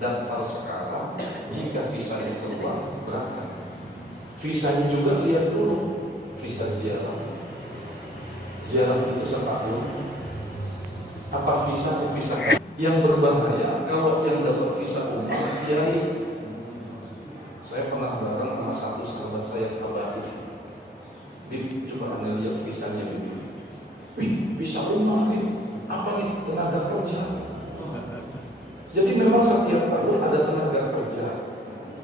daftar sekarang, jika visanya keluar berangkat. Visanya juga lihat dulu, visa ziarah. Ziarah itu sepak dulu. Apa visa yang berbahaya kalau yang dapat visa umrah kiai. Saya pernah bareng sama satu sahabat saya Tabarik. Coba anda lihat visanya ini. Wih, visa umrah nih. Apa nih? Tenaga kerja. Jadi memang setiap tahun ada tenaga kerja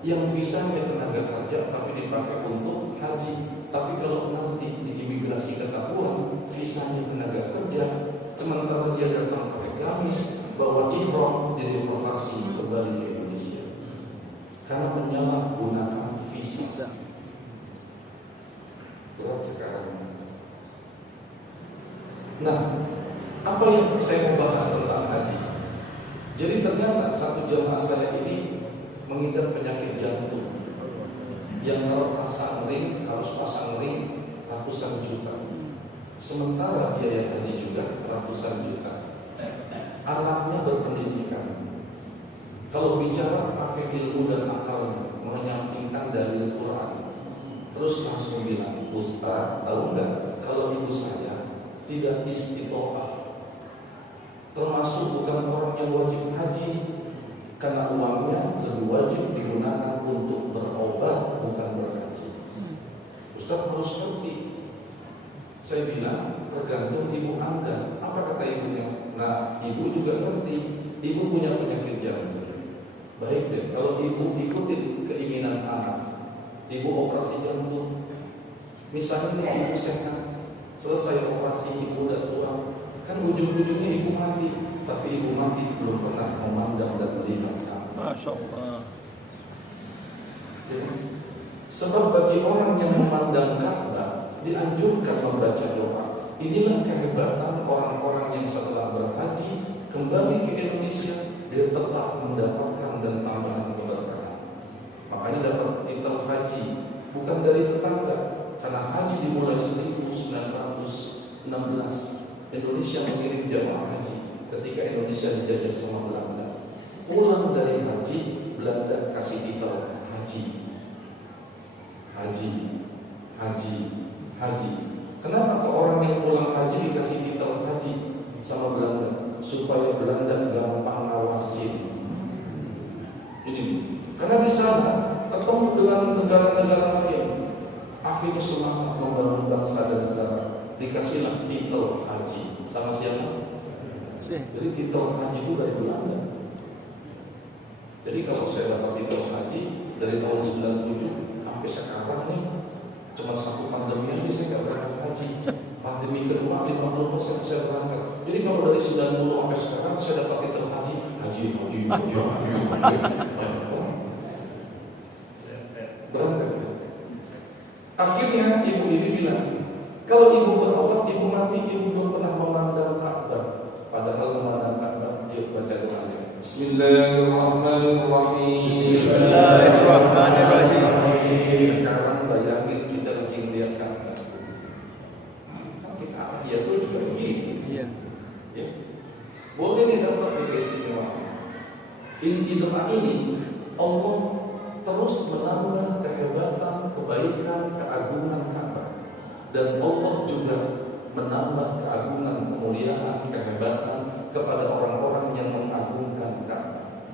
yang visanya tenaga kerja tapi dipakai untuk haji. Tapi kalau nanti di imigrasi ketahuan visanya tenaga kerja, sementara dia datang pakai gamis, bawa ihram, dideportasi kembali ke Indonesia karena menyalahgunakan visa. Berat sekarang. Nah, apa yang saya mau bahas tentang haji? Jadi ternyata satu jamaah saya ini mengidap penyakit jantung yang kalau pasang ring harus pasang ring ratusan juta. Sementara biaya haji juga ratusan juta. Anaknya berpendidikan. Kalau bicara pakai ilmu dan akal, menyampingkan dalil Quran, terus langsung bilang, Ustaz, tahu nggak kalau ibu saya tidak istiqomah, termasuk bukan orang yang wajib haji, karena uangnya lebih wajib digunakan untuk berobat bukan berhaji. Ustaz harus ngerti. Saya bilang tergantung ibu Anda. Apa kata ibunya? Nah, ibu juga ngerti. Ibu punya penyakit jantung. Baik deh, kalau ibu ikutin keinginan anak, ibu operasi jantung. Misalnya ibu sehat, selesai operasi ibu udah tua, kan ujung-ujungnya ibu mati. Tapi ibu mati belum pernah memandang dan melihat kamu. Masya Allah. Sebab bagi orang yang memandang Ka'bah dianjurkan membaca doa. Inilah kehebatan orang-orang yang setelah berhaji kembali ke Indonesia, dia tetap mendapatkan dan tambahan keberkahan. Makanya dapat titel haji bukan dari tetangga, karena haji dimulai 1916. Indonesia mengirim jamaah haji ketika Indonesia dijajah sama Belanda. Pulang dari haji, Belanda kasih titel haji. Haji, haji, haji. Kenapa ke orang yang pulang haji dikasih titel haji sama Belanda? Supaya Belanda gampang ngawasin. Ini, karena di sana ketemu dengan negara-negara lain, akhirnya semangat membangun bangsa dan negara. Dikasihlah titel haji sama siapa? Jadi titel haji itu dari Belanda. Jadi kalau saya dapat titel haji dari tahun 97 sampai sekarang nih, cuma satu pandemi aja saya nggak berangkat haji. Pandemi kedua 50% saya berangkat. Jadi kalau dari 90 sampai sekarang saya dapat titel haji. Berangkat. Akhirnya ibu ini bilang, kalau ibu berobat, ibu mati, ibu belum pernah memandang Ka'bah. Padahal memandang Ka'bah, yuk baca doanya. Bismillahirrahmanirrahim. Bismillahirrahmanirrahim. Sekarang bayangin kita lagi melihat Ka'bah. Kita ya tuh juga begitu. Iya. Ya. Boleh didapat keistimewaan. Inti doa ini Allah terus menambah kehebatan, kebaikan, keagungan Ka'bah. Dan Allah juga menambah keagungan, kemuliaan, kehebatan kepada orang-orang yang mengagungkan Ka'bah.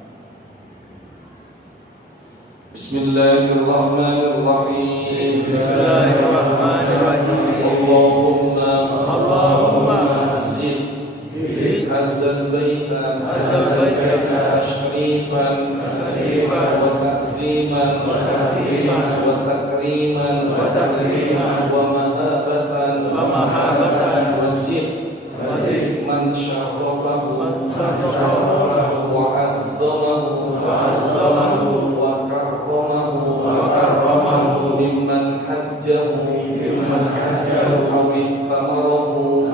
Bismillahirrahmanirrahim. Bismillahirrahmanirrahim. Allahumma zid hadzal baita tashrifan wa ta'ziman wa takriman wa mahabatan wa zid man syarrafahu wa azzamahu wa karramahu mimman hajjahu aw ittamarahu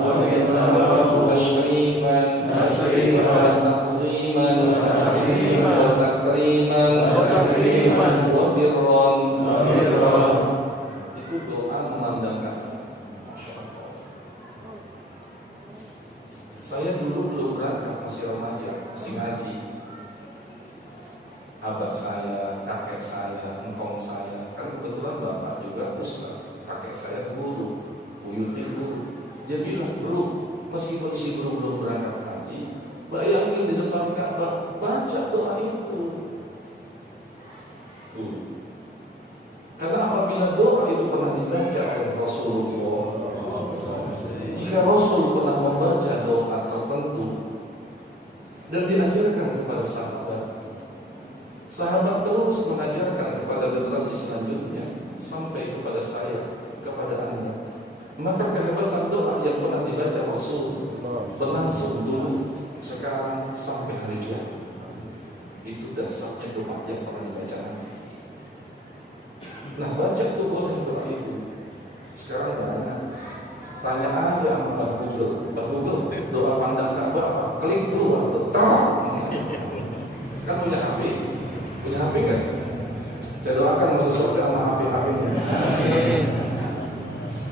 tashrifan wa ta'ziman wa takriman wa birran. Itu doa memandang abah saya, kakek saya, engkong saya, kan kebetulan bapak juga ustaz, kakek saya guru, buyutnya guru. Dia bilang, bro, meskipun si bro belum berangkat haji, bayangin di depan Ka'bah, baca doa itu. Tuh. Karena apabila doa itu pernah dibaca oleh Rasulullah, jika Rasul pernah membaca doa tertentu dan diajarkan kepada sahabat terus mengajarkan kepada generasi selanjutnya sampai kepada saya, kepada Anda. Maka kehebatan doa yang pernah dibaca Rasul berlangsung dulu, sekarang sampai hari kiamat. Itu dasarnya doa yang pernah dibaca Anda. Nah, baca itu boleh doa itu. Sekarang tanya aja Mbak Google, doa pandang Ka'bah, klik keluar, terang. Kan punya HP kan? Saya doakan masuk surga sama HP-nya.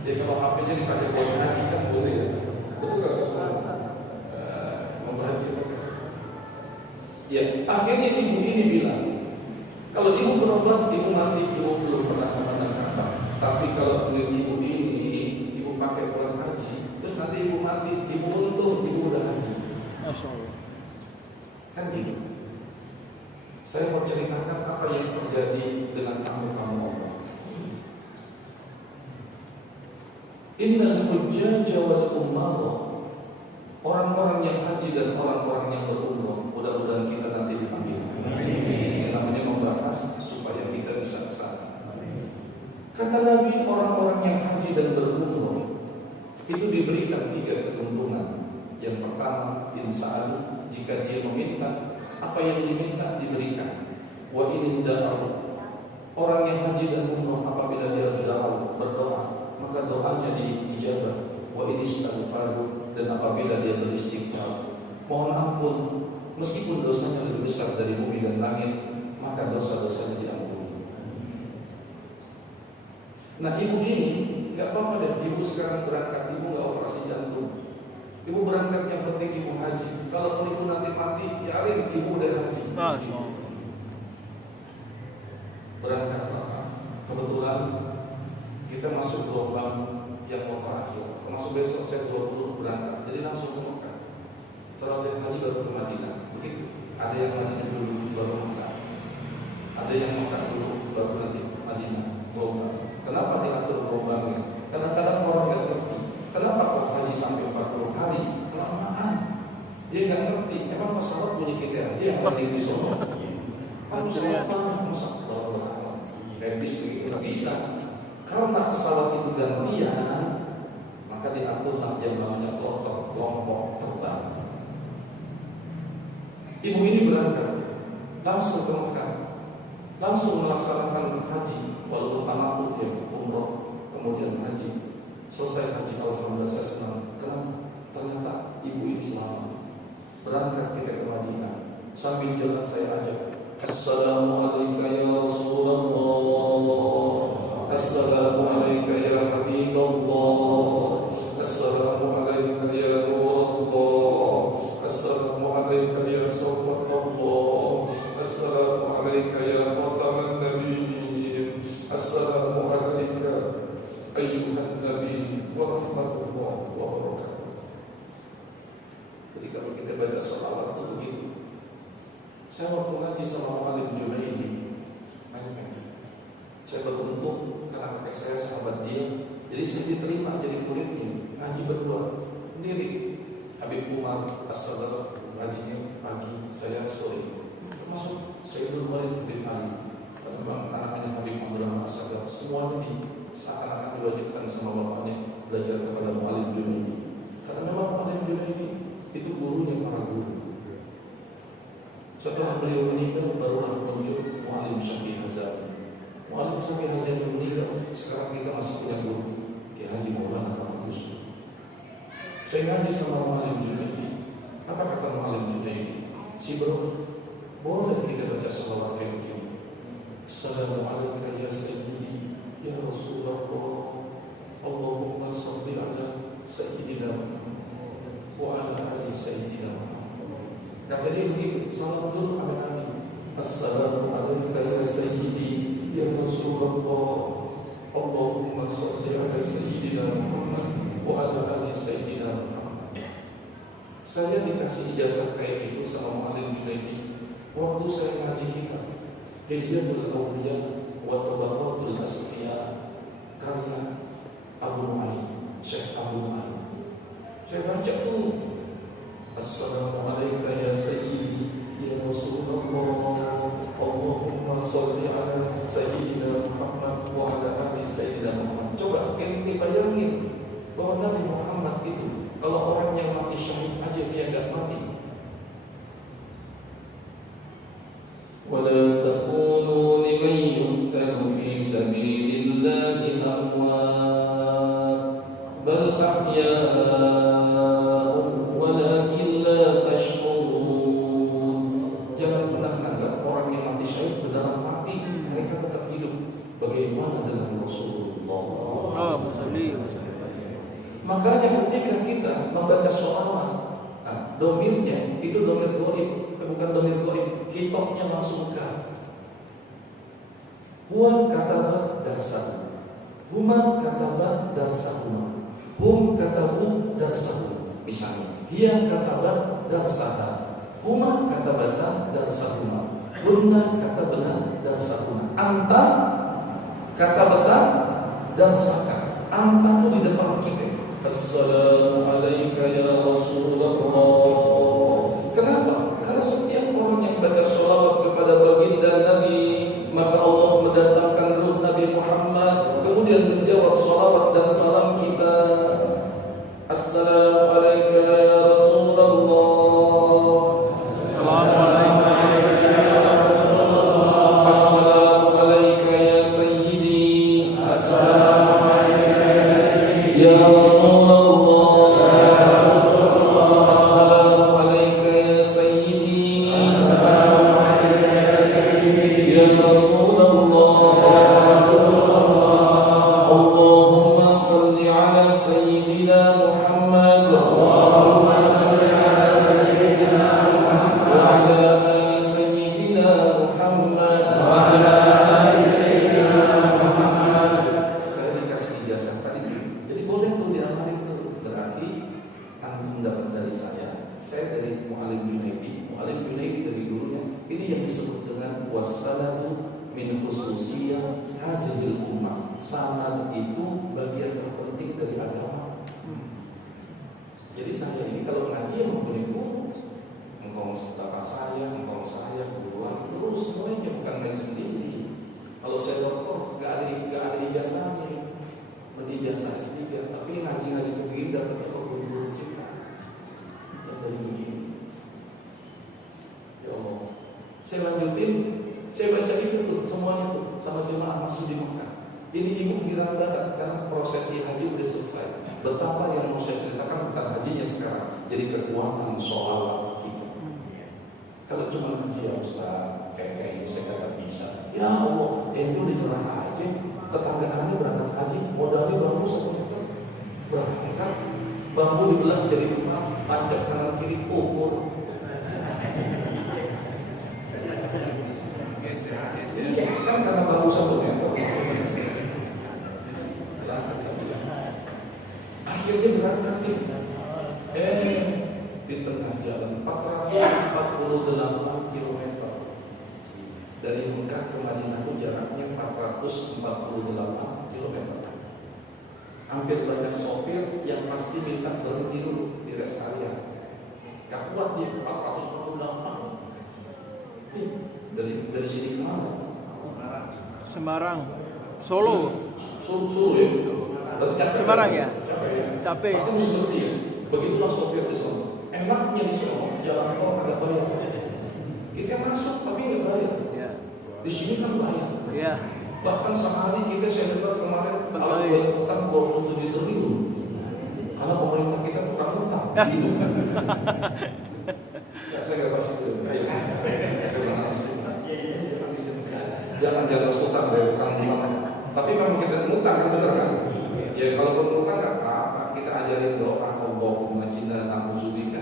Jadi kalau HP-nya dipakai buat haji kan boleh ya? Betul gak sesuatu? Membahagiakan. Ya, akhirnya ibu ini bilang, kalau ibu berobat, ibu mati, ibu belum pernah memandang Ka'bah. Tapi kalau duit ibu ini, ibu pakai buat haji, terus nanti ibu mati, ibu untung, ibu udah haji. Kan gitu. Saya mau ceritakan apa yang terjadi dengan tamu-tamu Allah. Innal hujjaj wal umara, orang-orang yang haji dan orang-orang yang berumrah, mudah-mudahan kita nanti dipanggil. Ini namanya membahas supaya kita bisa kesana. Kata Nabi, orang-orang yang haji dan berumrah itu diberikan 3 keuntungan. Yang pertama, insa'al, jika dia meminta, apa yang diminta diberikan. Wa in da'u, orang yang haji dan umrah apabila dia berdoa, maka doanya diijabah. Wa in istighfaru, dan apabila dia beristighfar, mohon ampun, meskipun dosanya lebih besar dari bumi dan langit, maka dosa-dosanya diampuni. Nah, ibu ini nggak apa-apa deh, ibu sekarang berangkat, ibu nggak operasi jantung, ibu berangkat, yang penting ibu haji. Kalaupun ibu nanti mati, yakin ibu udah haji. Berangkat Bapak. Kebetulan kita masuk gelombang yang mau terakhir. Termasuk besok saya 20 berangkat, jadi langsung ke Mekah. Setelah saya haji baru ke Madinah. Begitu. Ada yang Madinah dulu baru Mekah. Ada yang Mekah dulu baru nanti Madinah. Gelombang. Kenapa diatur gelombangnya? Kadang-kadang orang nggak ngerti. Kenapa kok haji sampai 40 hari? Kelamaan. Dia nggak ngerti. Emang pesawat punya kita aja yang paling di Solo. Kan pesawat banyak masa kayak bis begitu nggak bisa. Karena pesawat itu gantian, maka diaturlah yang namanya kloter, kelompok terbang. Ibu ini berangkat langsung ke Mekah, langsung melaksanakan haji, walaupun tamattu dia umroh kemudian haji. Selesai haji, alhamdulillah saya senang. Kenapa? Ternyata ibu ini selamat. Berangkat kita ke Madinah. Sambil jalan saya ajak, Assalamualaikum ya Rasulullah, Assalamualaikum ya Habibullah, Assalamualaikum ya Nurullah, Assalamualaikum ya Sultanullah, Assalamualaikum ya Khataman Nabiyyin, Assalamualaikum ayyuhan Nabi wa rahmatullahi wa barakatuh. Jadi kalau kita baca sholawat itu begitu. Saya waktu ngaji sama Alim Junaidi, saya beruntung karena kakek saya sahabat dia, jadi saya diterima jadi muridnya, ngaji berdua sendiri. Habib Umar As-Sadar ngajinya pagi, saya sore. Termasuk saya dulu murid Habib Ali, karena memang anaknya Habib Abdurrahman As-Sadar, semuanya seakan-akan diwajibkan sama bapaknya belajar kepada Alim Junaidi. Karena memang Alim Junaidi itu gurunya para guru. Setelah beliau meninggal, barulah muncul Mu'alim Syafi'i Hazali. Mu'alim Syafi'i Hazali meninggal, sekarang kita masih punya guru, Kiai Haji Maulana Kamus. Saya ngaji sama Mu'alim Junaidi. Apa kata Mu'alim Junaidi? Si bro, boleh kita baca sholawat kayak begini. Assalamualaikum ya Sayyidi, ya Rasulullah, Allahumma salli ala Sayyidina wa ala ali Sayyidina. Kata dia begitu, salam dulu kepada Nabi. Assalamualaikum Rasulullah, Allahumma sholli ala sayyidina Muhammad wa ala ali sayyidina Muhammad. Saya dikasih ijazah kayak gitu sama Mu'allim Junaidy waktu saya ngaji kitab Hilyatul Awliya wa Tabaqatul Asfiya karya Abu Nu'aim, Syekh Abu Nu'aim. Saya baca tuh, Assalamualaikum ya Sayyidi ya Rasulullah, Allahumma sholli ala sayyidina Muhammad wa ala ali sayyidina Muhammad. Coba ente bayangin bahwa Nabi Muhammad itu kalau orang yang mati syahid aja dia gak mati. Wala taqulu liman yuqtalu fi sabilillahi amwat bal ahya'un walakin la tash'urun. Jangan pernah menganggap orang yang mati syahid beneran mati, mereka tetap hidup. Bagaimana dengan Rasulullah? Makanya ketika kita membaca sholawat, domirnya itu domir goib, bukan domir goib, kitoknya langsung ke. Huwa katabat darsa, huma katabat darsa huma, hum katabu darsa huma. Misalnya, dia katabat darsaha, huma katabata darsa huma, hunna katabna darsa huma, anta katabata darsaka. Anta itu di depan kita. Assalamualaikum ya Rasulullah. Kenapa? Karena setiap orang yang baca sholawat kepada baginda Nabi, maka Allah mendatangkan ruh Nabi Muhammad, kemudian menjawab sholawat dan salam kita. Assalamualaikum ya Rasulullah. Assalamualaikum ya Sayyidi. Ya Rasulullah, Assalamualaikum ya Sayyidi, Ya Rasulullah, Allahumma salli ala Sayyidina Muhammad wa ala ali Sayyidina Muhammad. Saya dikasih ijazah tadi, jadi boleh tuh diamalin tuh. Berarti antum dapat dari saya dari Mu'allim Junaidy, Mu'allim Junaidy dari gurunya. Ini yang disebut dengan wassalatu min khususiyah hazil ummah. Sanad itu bagian terpenting dari agama. Jadi saya ini kalau ngaji yang punya guru, engkau bapak saya, engkau saya, guru terus semuanya, bukan main sendiri. Kalau saya dokter gak ada ijazahnya, berijazah S3, tapi ngaji-ngaji begini dapatnya ke guru kita yang dari begini. Ya Allah, saya lanjutin, saya baca itu tuh semuanya tuh sama jemaah masih di Mekah. Ini ibu girang banget karena prosesi haji udah selesai. Betapa yang mau saya ceritakan bukan hajinya sekarang, jadi kekuatan sholawat kita. Kalau cuma haji ya Ustaz, kayak ini saya kagak bisa. Ya Allah, itu udah nyerah aja. Tetangga kami berangkat haji, modalnya bambu 1 meter. Berangkat, bambu dibelah jadi 4, tancap kanan kiri, ukur. Iya, kan karena bambu 1 meter. Akhirnya berangkat di tengah jalan 448 km dari Mekah ke Madinah itu jaraknya 448 km. Hampir banyak sopir yang pasti minta berhenti dulu di rest area. Gak kuat dia 448. Dari sini ke mana? Semarang, Solo Ya. Semarang ya? Capek. Pasti mesti berhenti ya. Begitulah sopir di sana. Enaknya di sana jalan tol ada bayar. Kita masuk tapi nggak bayar. Ya. Di sini kan bayar. Ya. Bahkan sehari kita saya dengar kemarin harus bayar utang 27 triliun. Karena pemerintah kita tukang utang. Gitu. Ya, saya nggak bahas itu. Saya bilang jangan utang dari utang. Tapi memang kita ngutang kan bener kan? Ya kalau ngutang nggak apa-apa. Kita ajarin doa Allahumma inna na'udzubika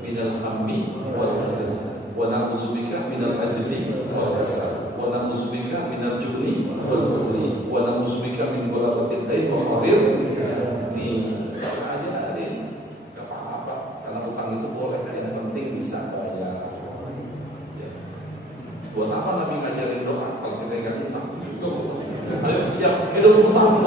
minal hammi wal hazan wa na'udzubika minal ajzi wal kasal wa na'udzubika min minal jubni wal bukhli wa na'udzubika min ghalabatil dain wa qarir nih. Aja ini enggak apa-apa karena utang itu boleh, yang penting bisa bayar. Ya. Buat apa Nabi ngajarin doa kalau kita enggak utang? Ayo siap hidup utang.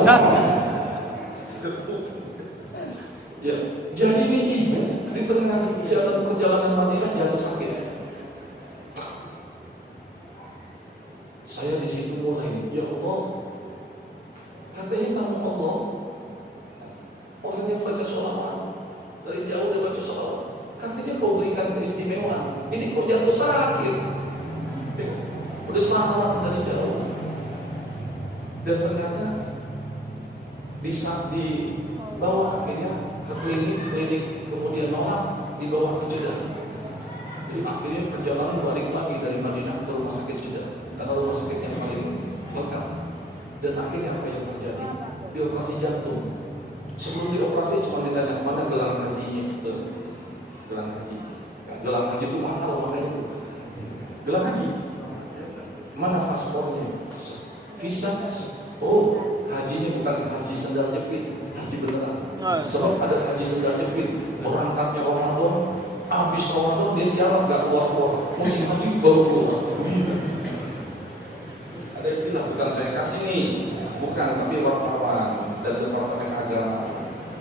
Ya, jadi ini ibu di tengah jalan perjalanan Madinah jatuh sakit. Saya di situ mulai, ya Allah, katanya tamu Allah, orang yang baca sholawat dari jauh dia baca sholawat, katanya kau berikan keistimewaan. Ini kok jatuh sakit? Udah salam dari jauh, dan ternyata bisa dibawa akhirnya ke klinik kemudian nolak, dibawa ke Jeddah. Jadi akhirnya perjalanan balik lagi dari Madinah ke rumah sakit Jeddah. Karena rumah sakit yang paling lengkap. Dan akhirnya apa yang terjadi? Dioperasi jantung. Sebelum dioperasi cuma ditanya mana gelang hajinya. Gelang haji. Nah, gelang haji itu mahal makanya itu. Gelang haji. Mana paspornya? Visanya? Oh, hajinya bukan haji sendal jepit, haji beneran. Sebab ada haji sendal jepit, berangkatnya Ramadan, habis Ramadan dia jalan gak keluar-keluar. Musim haji baru keluar. Ada istilah, bukan saya kasih nih, bukan, tapi wartawan dan departemen agama.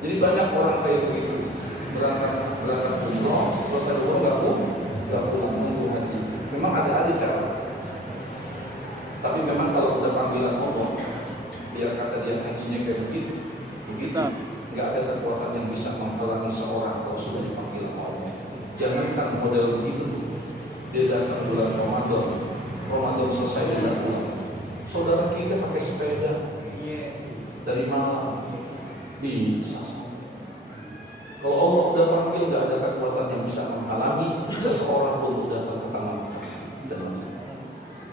Jadi banyak orang kayak begitu, berangkat umroh, selesai umroh nggak pulang nunggu haji. Memang ada cara, tapi memang kalau udah panggilan Allah, biar kata dia hajinya kayak begitu, nggak ada kekuatan yang bisa menghalangi seorang kalau sudah dipanggil Allah. Jangankan model begitu, dia datang bulan Ramadan selesai dia tidak pulang. Saudara kita pakai sepeda dari mana? Bisa. Kalau Allah udah panggil, nggak ada kekuatan yang bisa menghalangi seseorang untuk datang ke tangan.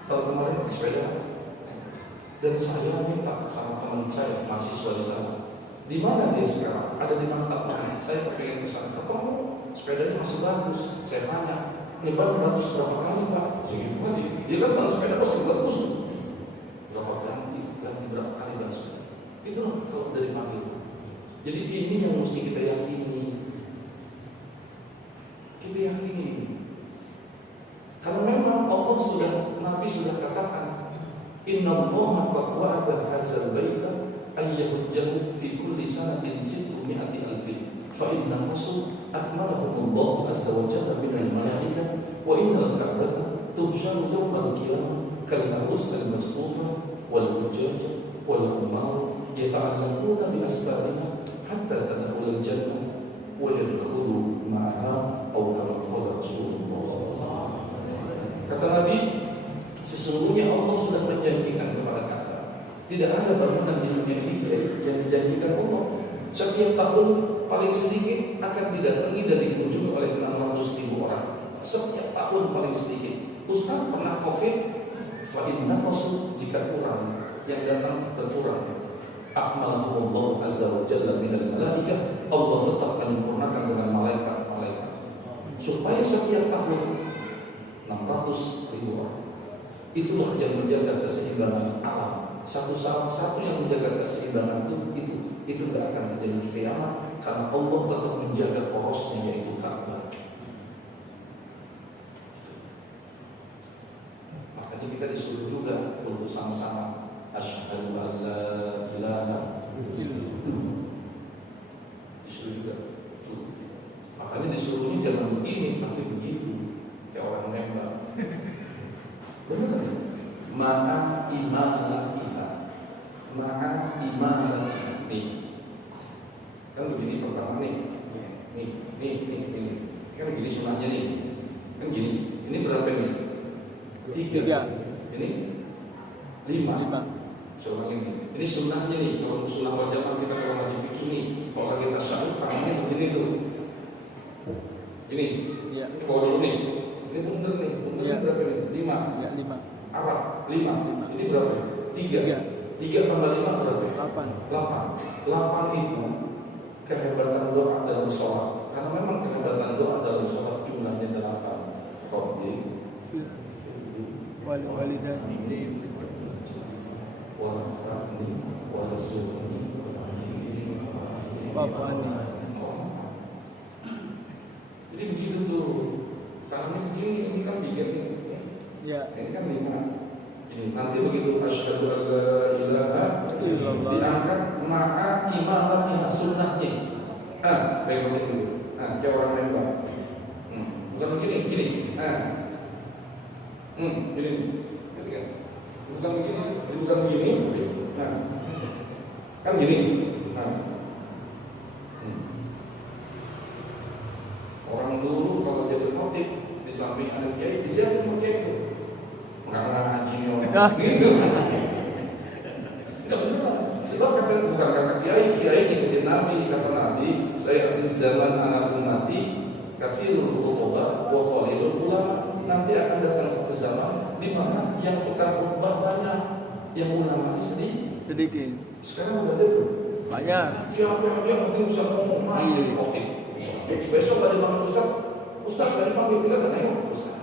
Kalau kemarin pakai sepeda, dan saya minta sama teman saya mahasiswa di sana, di mana dia sekarang? Ada di maktab lain. Saya pengen ke sana. Ketemu, sepedanya masih bagus. Saya tanya, ini ban bagus berapa kali Pak? Segitu aja. Dia kan ban sepeda pasti bagus. Berapa ganti berapa kali ban sepeda? Itu loh kalau dari panggil. Jadi ini yang mesti kita yakini. Kita yakini ini. Kalau memang Allah Nabi sudah katakan, Inna Allaha qad wa'ada hadzal baita ayyahujjahu fi kulli sanatin 600,000 fa inna rasul akmalahum Allah azza wa jalla min al-malaikah wa innal ka'bata tuhsharu yawm al-qiyamah kal arus al-masfufa wal hujjaj wal umar yata'allamuna bi asbariha hatta tadkhul al-jannah wa yadkhulu ma'aha aw kama qala Rasulullah. Kata Nabi, sesungguhnya Allah sudah menjanjikan kepada Ka'bah, tidak ada bangunan di dunia ini yang dijanjikan Allah. Setiap tahun paling sedikit akan didatangi dan dikunjungi oleh 600,000 orang. Setiap tahun paling sedikit. Ustaz pernah COVID, fa inna qasul, jika kurang, yang datang berkurang. Akmalahumullah azza wa jalla minal malaikah, Allah tetap menyempurnakan dengan malaikat-malaikat. Supaya setiap tahun 600,000 orang. Itulah yang menjaga keseimbangan alam. Salah satu yang menjaga keseimbangan itu tidak akan terjadi kiamat karena Allah tetap menjaga porosnya yaitu Ka'bah. Makanya kita disuruh juga untuk sama-sama asyhadu an la ilaha illallah. Disuruh juga. Makanya disuruhnya jangan begini tapi begitu. Kayak orang nembak. Benar. Maka imanlah kita. Maka imanlah nih. Kan begini pertama nih. Nih. Kan begini sunahnya nih. Kan gini. Ini berapa nih? 3. Ini 5. Soal ini. Ini sunahnya nih. Kalau sunah wajib kita kalau ngaji fikih nih. Kalau kita syahid tangannya begini tuh. Ini. Ya. Bawa dulu nih. Ini bener nih. Bener berapa nih? 5. Ya, 5. Arab 5. Ini berapa? 3 tambah 5 berapa? 8 itu kehebatan doa dalam sholat. Karena memang kehebatan doa dalam sholat jumlahnya 8. Rabbi walidaini. warfa'ni warzuqni Wafani. Jadi begitu tuh. Tangannya begini, ini kan tiga nih. Ya. Ini kan 5. Ini nanti begitu asyhadu an la ilaha illallah diangkat maka imamatnya sunnahnya. Baik begitu. Kayak orang nembak. Bukan begini, gini. Gini. Gitu kan. Bukan begini, bukan begini. Kan gini. Orang dulu kalau jadi khotib di samping ada kiai dia seperti itu. Enggak ngaji orang. Gitu. Tidak benar. Sebab bukan kata kiai ngikutin Nabi, kata Nabi, saya di zaman anak mati kasirul khutbah wa qalilul ulama. Nanti akan datang satu zaman di mana yang tukang khutbah banyak, yang ulama sedikit. Sekarang udah ada belum? Banyak. Siapa yang penting bisa ngomong main khotib. Besok ada dipanggil Ustaz dari panggil bilang gak nengok Ustaz.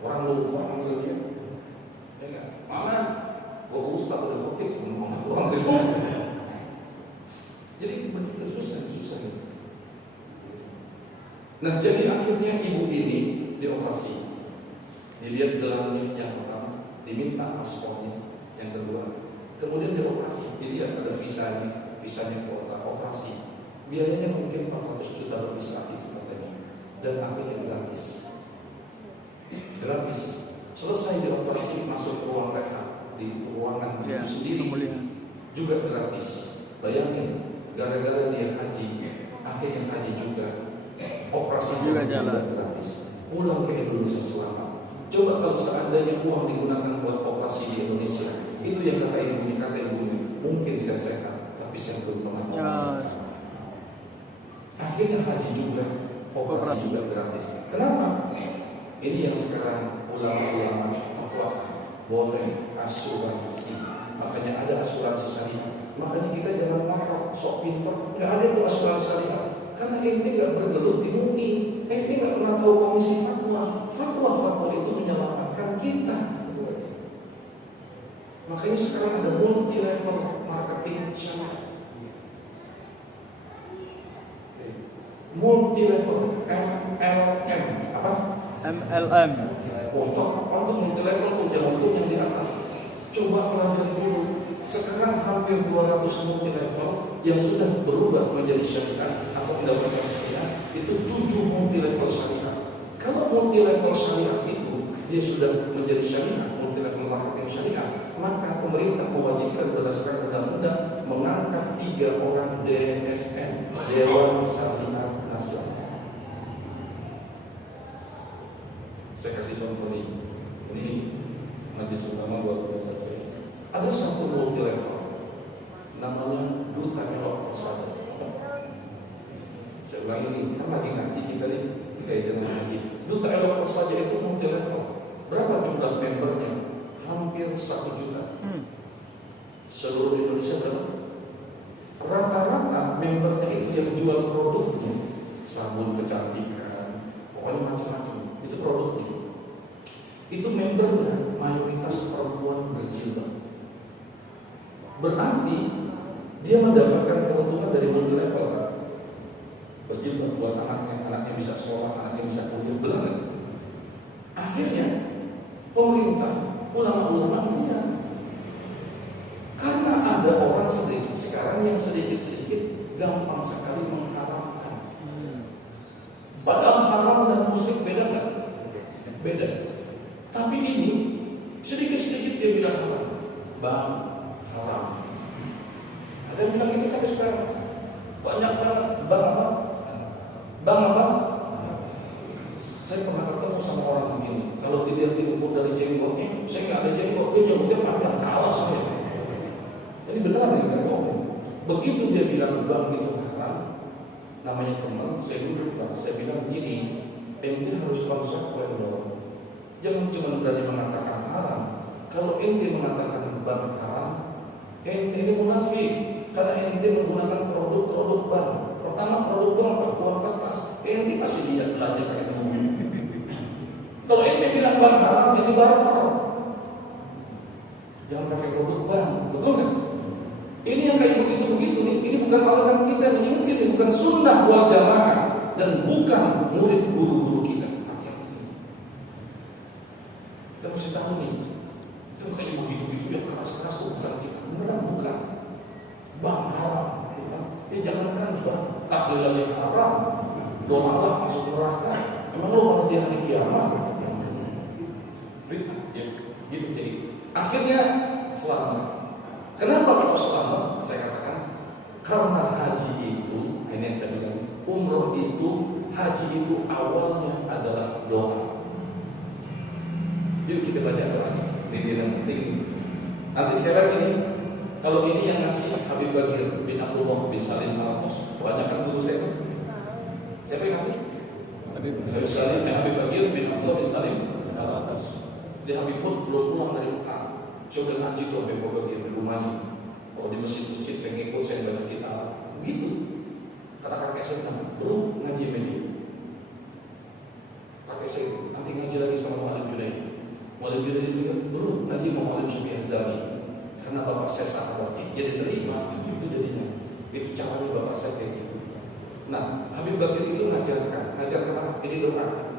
Orang lupa manggil dia. Ya kan? Mana? Gua Ustaz udah khotib sama orang di rumah. Jadi begitu susah. Nah jadi akhirnya ibu ini dioperasi. Dilihat gelangnya yang pertama, diminta paspornya yang kedua. Kemudian dioperasi, dilihat ada visanya kuota operasi. Biayanya mungkin 400 juta lebih saat itu katanya. Dan akhirnya gratis. Selesai dioperasi masuk ruang rehab di ruangan itu sendiri juga gratis. Bayangin, gara-gara dia haji, akhirnya haji juga, operasi juga gratis. Pulang ke Indonesia selamat. Coba kalau seandainya uang digunakan buat operasi di Indonesia, itu yang kata ibunya, mungkin saya sehat, tapi saya belum pernah melakukan. Akhirnya haji juga, operasi juga gratis. Kenapa? Ini yang sekarang ulama-ulama fatwa boleh asuransi. Makanya ada asuransi syariah. Makanya kita jangan ngotot, sok pintar. Nggak ada itu asuransi syariah. Karena ente nggak bergelut di MUI, ente nggak pernah tahu komisi fatwa. Fatwa itu menyelamatkan kita. Makanya sekarang ada multi level marketing syariah. Multi level MLM apa? MLM. Untuk multi level untuk yang di atas. Coba pelajari dulu. Sekarang hampir 200 multi level yang sudah berubah menjadi syariah atau mendapatkan syariah itu 7 multi level syariah. Kalau multi level syariah itu dia sudah menjadi syariah, multi level marketing syariah, maka pemerintah mewajibkan berdasarkan undang-undang mengangkat 3 orang DSN, Dewan Syariah Nasional. Saya kasih contoh nih, ini majelis ulama luar biasa. Ada satu multi level, namanya Duta Elok Persada. Saya ulang ini, kan lagi ngaji kita nih, dikaitan dengan ngaji. Duta Elok Persada itu multi level. Berapa jumlah membernya? Hampir 1 juta. Seluruh Indonesia berapa? Rata-rata membernya itu yang jual produknya, sabun kecantikan, pokoknya macam-macam. Itu produknya. Itu membernya mayoritas perempuan berjilbab. Berarti dia mendapatkan keuntungan dari multi level kan? Berjilbab buat anaknya bisa sekolah, anaknya bisa kuliah, benar kan? Akhirnya pemerintah, ulama-ulama menilai karena ada orang sedikit sekarang yang sedikit-sedikit gampang sekali mengharamkan. Padahal haram dan musyrik beda nggak? Beda. Tapi ini sedikit-sedikit dia bilang haram. Bang, haram. Ada yang bilang ini kan sekarang banyak banget. Bang apa? Bang apa? Saya pernah ketemu sama orang begini. Kalau dilihat diukur dari jenggotnya, saya nggak ada jenggot. Dia nyebutnya panjang kalah saya. Ini benar nih kan bohong. Begitu dia bilang bang itu haram, namanya teman, saya duduk bang. Saya bilang gini, ente harus konsekuen dong. Jangan cuma berani mengatakan haram. Kalau ente mengatakan bang haram, ente ini munafik. Karena ente menggunakan produk-produk bank. Pertama produk bank apa? Uang kertas. Ente pasti lihat belanja kayak ini. Kalau ente bilang bang haram, itu barter. Jangan pakai produk bang, betul nggak? Ini yang kayak begitu-begitu nih. Ini bukan aliran kita, ini bukan sunnah wal jamaah dan bukan murid guru-guru kita. Hati-hati. Kita mesti tahu nih. Itu kayak begitu-begitu yang keras-keras itu bukan kita. Beneran bukan. Bang haram, bukan? Ya jangankan bang, tahlilan yang haram, doalah masuk neraka. Emang lo mau di hari kiamat? Gitu jadi. Akhirnya selamat. Kenapa kok selamat? Saya katakan karena haji itu, ini yang saya bilang, umroh itu, haji itu awalnya adalah doa. Yuk kita baca doa ini yang penting. Nanti sekali lagi nih, kalau ini yang ngasih Habib Bagir bin Abdullah bin Salim Al-Atos, banyak kan guru saya. Siapa yang ngasih? Habib Salim, Habib Bagir bin Abdullah bin Salim Al-Atos. Dia Habib pun belum pulang dari Mekah. Saya udah ngaji tuh Habib Bagir di rumahnya. Kalau di masjid-masjid saya ngikut, saya baca kitab. Begitu. Kata kakek saya bilang, bro ngaji media. Kakek saya nanti ngaji lagi sama Mu'alim Junaid. Mu'alim Junaid bilang, bro ngaji mau Mu'alim Sufi Azami. Karena bapak saya sahabatnya, jadi terima. Itu jadinya. Itu caranya bapak saya kayak gitu. Nah, Habib Bagir itu ngajarkan apa? Ini doa.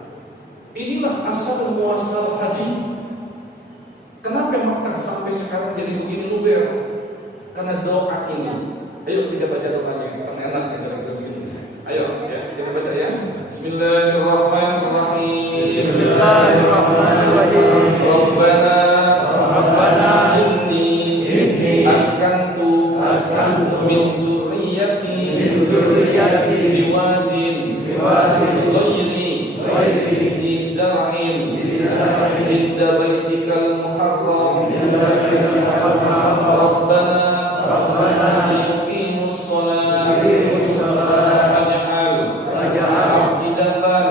Inilah asal muasal haji. Kenapa Makkah sampai sekarang jadi begini luber? Karena doa ini. Ayo kita baca doanya, bukan enak kita begini. Ayo, ya, kita baca ya. Bismillahirrahmanirrahim. Bismillahirrahmanirrahim. Rabbana inni askantu min zurriyyati biwadin ghairi zi zar'in inda baitikal muharram. Rabbana liyuqimus shalah faj'al afidatan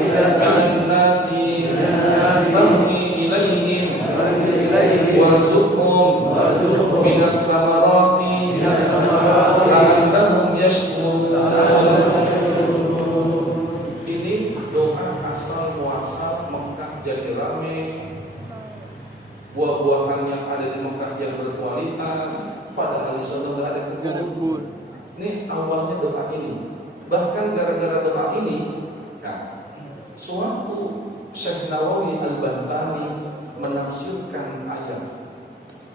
minan nasi tahwi ilaihim warzuqhum minas samarati la'allahum yashkurun. Ini doa asal muasal Mekah jadi rame, buah-buahan yang ada di Mekah yang berkualitas, padahal di sana nggak ada kebun. Ini awalnya doa ini. Bahkan gara-gara doa ini, nah, suatu Syekh Nawawi Al-Bantani menafsirkan ayat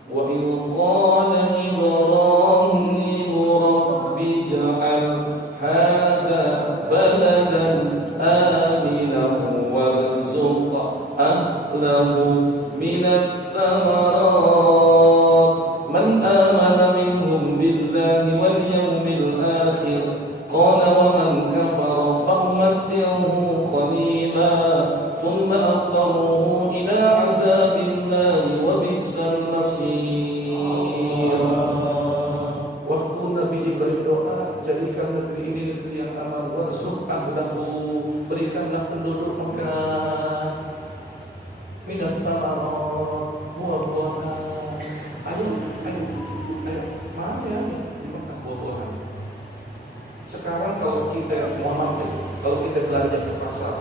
wa in qala Ibrahim rabbi ja'al hadza baladan aminan warzuq ahlahu minas samarat man amana minhum billahi wal yawmil akhir qala wa man kafara fa umatti'uhu qalila thumma aqtaruhu ila azabillahi wa bi'sal masir. Waktu Nabi Ibrahim doa, jadikan negeri ini negeri yang aman, warzuq ahlahu, berikanlah penduduk Mekah minas samarat, buah-buahan. Ayo, mana ya dimakan buah-buahan? Sekarang kalau kita kalau kita belanja ke pasar,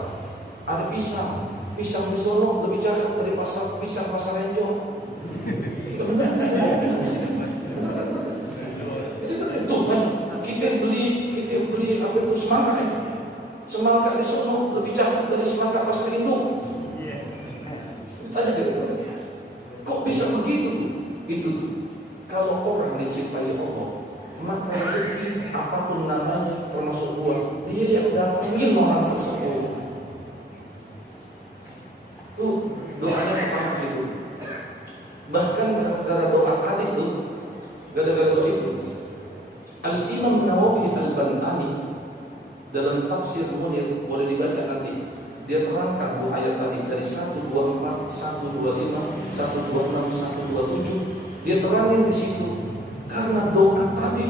ada pisang di Solo lebih cakep dari pisang pasar Renjo. Itu kan kita beli apa itu semangka di Solo lebih cakep dari semangka pasar Indo. Tanya gitu, kok bisa begitu? Itu kalau orang dicintai Allah, maka rezeki apapun namanya termasuk buah, dia yang datangin orang tersebut. Tuh doanya pertama gitu. Bahkan gara-gara doa tadi itu, gara-gara doa itu, Al-Imam Nawawi Al-Bantani dalam tafsir Munir, boleh dibaca nanti. Dia terangkan tuh ayat tadi dari 124, 125, 126, 127. Dia terangin di situ karena doa tadi.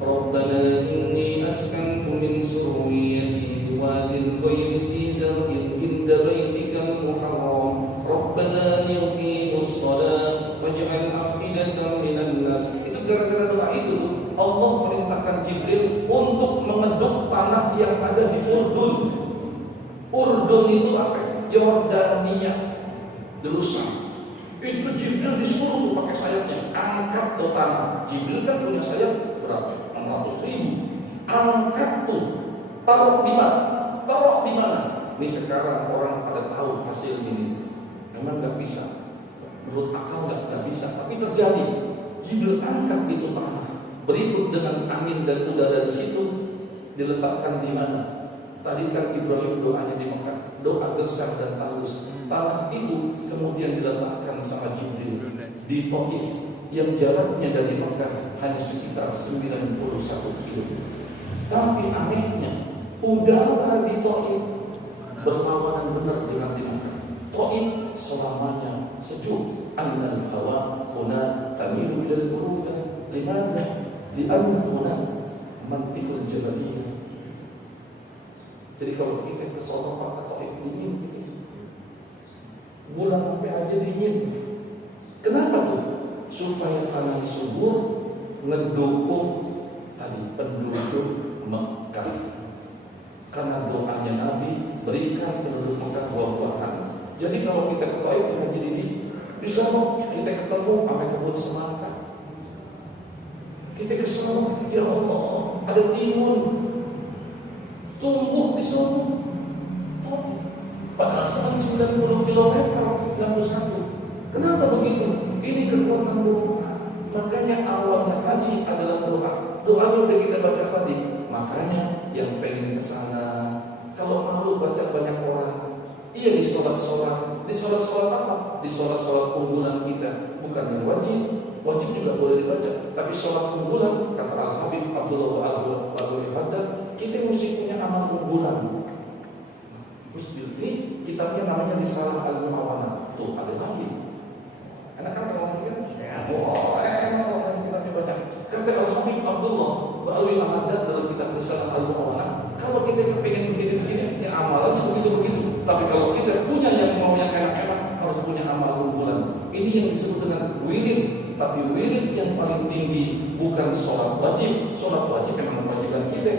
Rabbana inni askantu min zurriyyati biwadin ghairi zi zar'in inda baitikal muharram. Rabbana liyuqimus shalah faj'al afidatan minan nas. Itu gara-gara doa itu Allah perintahkan Jibril untuk mengeduk tanah yang ada di Urdun. Urdun itu apa? Yordania, The Russia. Itu Jibril disuruh tuh pakai sayapnya, angkat ke tanah. Jibril kan punya sayap berapa? 600.000. Angkat tuh, taruh di mana? Taruh di mana? Ini sekarang orang pada tahu hasil ini. Memang nggak bisa, menurut akal nggak bisa, tapi terjadi. Jibril angkat itu tanah, berikut dengan angin dan udara di situ, diletakkan di mana? Tadi kan Ibrahim doanya di Mekah, doa gersang dan tandus. Tanah itu kemudian diletakkan sama Jibril di Taif yang jaraknya dari Mekah hanya sekitar 91 kilo. Tapi anehnya udara di Taif berlawanan benar dengan di Mekah. Taif selamanya sejuk. Annal hawa huna tamilu ilal burudah. Limadha? Lianna huna mantiqul jabaliyah. Jadi kalau kita ke sono Pak Taif dingin gitu. Bulan sampai aja dingin. Kenapa tuh? Supaya tanah subur ngedukung tadi penduduk Mekah. Karena doanya Nabi, berikan penduduk Mekah buah-buahan. Jadi kalau kita ke Taif di haji ini, di sana kita ketemu sama kebun semangka. Kita ke sana, ya Allah, ada timun tumbuh di sana. Padahal sekarang 90 km 61. Kenapa begitu? Ini kekuatan doa. Makanya awalnya haji adalah doa. Doanya udah kita baca tadi. Makanya yang pengen ke sana, kalau malu baca banyak orang, iya di sholat-sholat apa? Di sholat-sholat unggulan kita, bukan yang wajib. Wajib juga boleh dibaca, tapi sholat unggulan kata Al-Habib Abdullah Al-Haddad, kita mesti punya amal unggulan. Terus ini kitabnya namanya Risalah Al-Mu'awana. Tuh ada lagi. Anak-anak orang kan? Oh, anak-anak kitabnya banyak. Kata Al-Habib Abdullah Al-Haddad dalam kitab Risalah Al-Mu'awana, kalau kita kepengen begini-begini, ya amal aja begitu-begitu. Tapi kalau kita punya yang mau yang enak-enak, harus punya amal unggulan. Ini yang disebut dengan wirid. Tapi wirid yang paling tinggi bukan sholat wajib. Sholat wajib memang kewajiban kita.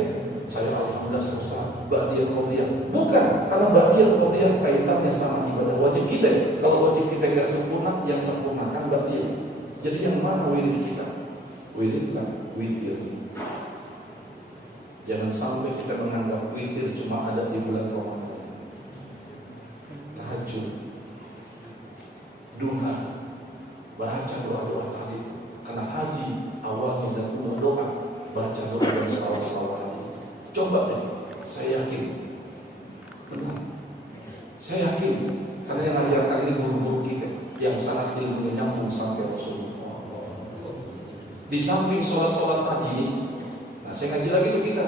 Saya alhamdulillah sholat ba'diyah qabliyah. Bukan, karena ba'diyah qabliyah kaitannya sama ibadah wajib kita. Kalau wajib kita tidak sempurna, yang sempurnakan ba'diyah. Jadi yang mana wirid kita? Wirid kan witir. Jangan sampai kita menganggap witir cuma ada di bulan Ramadan. Tahajud, duha, baca doa-doa tadi. Karena haji awalnya dan umrah doa, baca doa dan selawat-selawat haji. Coba deh, saya yakin, benar. Saya yakin karena yang ngajarkan ini guru-guru kita yang sangat ilmunya nyambung sampai Rasulullah. Di samping sholat-sholat haji ini, nah saya ngaji lagi tuh kita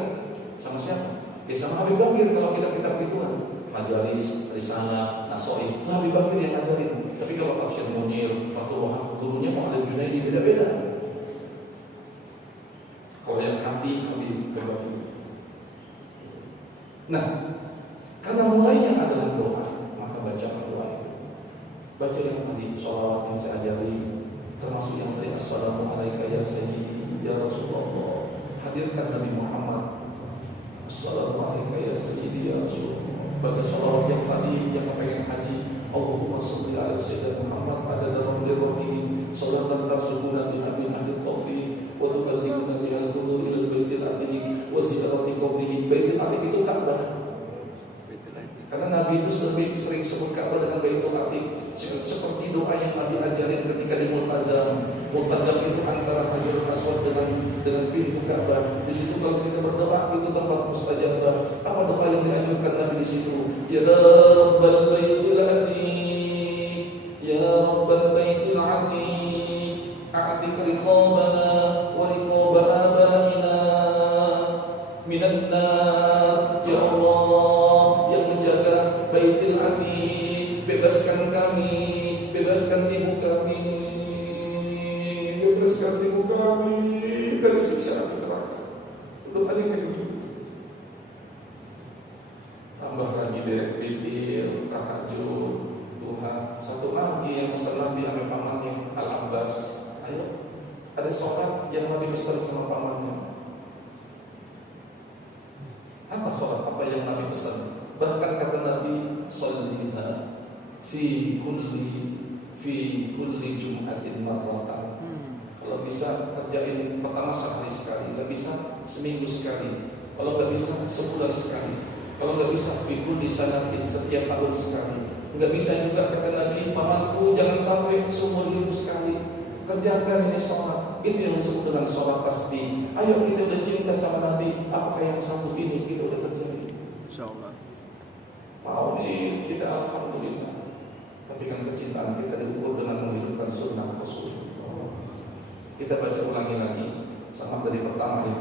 sama siapa? Ya sama Habib Bakir kalau kita begituan. Majalis, risalah, nasoih, itu Habib Bakir yang ngajarin. Tapi kalau tafsir Munir, Fathul Wahab, gurunya Mu'alim Junaidi beda-beda. Kalau yang hati, Habib Bakir. Nah, karena mulainya adalah doa, maka baca doa itu. Baca yang tadi, sholawat yang saya ajari, termasuk yang tadi Assalamualaikum ya Sayyidi ya Rasulullah. Hadirkan Nabi Muhammad. Assalamualaikum ya Sayyidi ya Rasulullah. Baca sholawat yang tadi yang kepengen haji. Allahumma sholli ala Sayyidina Muhammad ada dalam dirwati sholatan tarsubuna biha min ahli taufiq wa tuballighuna biha al-hudur ila al-baitil atiq wa ziyarati qabrihi. Baitul Atiq itu Ka'bah. Karena Nabi itu sering sebut Ka'bah dengan Baitul Atiq. Seperti doa yang Nabi ajarin ketika di Multazam. Multazam itu antara Hajarul Aswad dengan pintu Ka'bah. Di situ kalau kita berdoa itu tempat mustajabah. Apa doa yang dianjurkan Nabi di situ? Ya Rabbal Baitul Atiq, ya Rabbal Baitul Atiq, a'tiq riqabana wa riqaba abaina minan nar. Ya Allah yang menjaga Baitul Atiq, bebaskan kami, bebaskan ibu kami, bebaskan ibu kami dari siksa neraka. Doa ini kayak begitu. Tambah lagi derek bibir, tahajud, duha. Satu lagi yang pesan Nabi sama pamannya Al-Abbas. Ayo, ada sholat yang Nabi pesan sama pamannya. Apa sholat? Apa yang Nabi pesan? Bahkan kata Nabi, "Sholliha fi kulli bisa kerjain pertama sehari sekali, nggak bisa seminggu sekali, kalau nggak bisa sebulan sekali, kalau nggak bisa fikul disanatin setiap tahun sekali, nggak bisa juga kata Nabi, pamanku jangan sampai seumur hidup sekali. Kerjakan ini sholat, itu yang disebut dengan sholat tasbih. Ayo kita udah cinta sama Nabi, apakah yang satu ini kita udah kerjain? Insyaallah. Maulid kita alhamdulillah, tapi kan kecintaan kita diukur dengan menghidupkan sunnah Rasul. Kita baca ulangi lagi, sama dari pertama ya.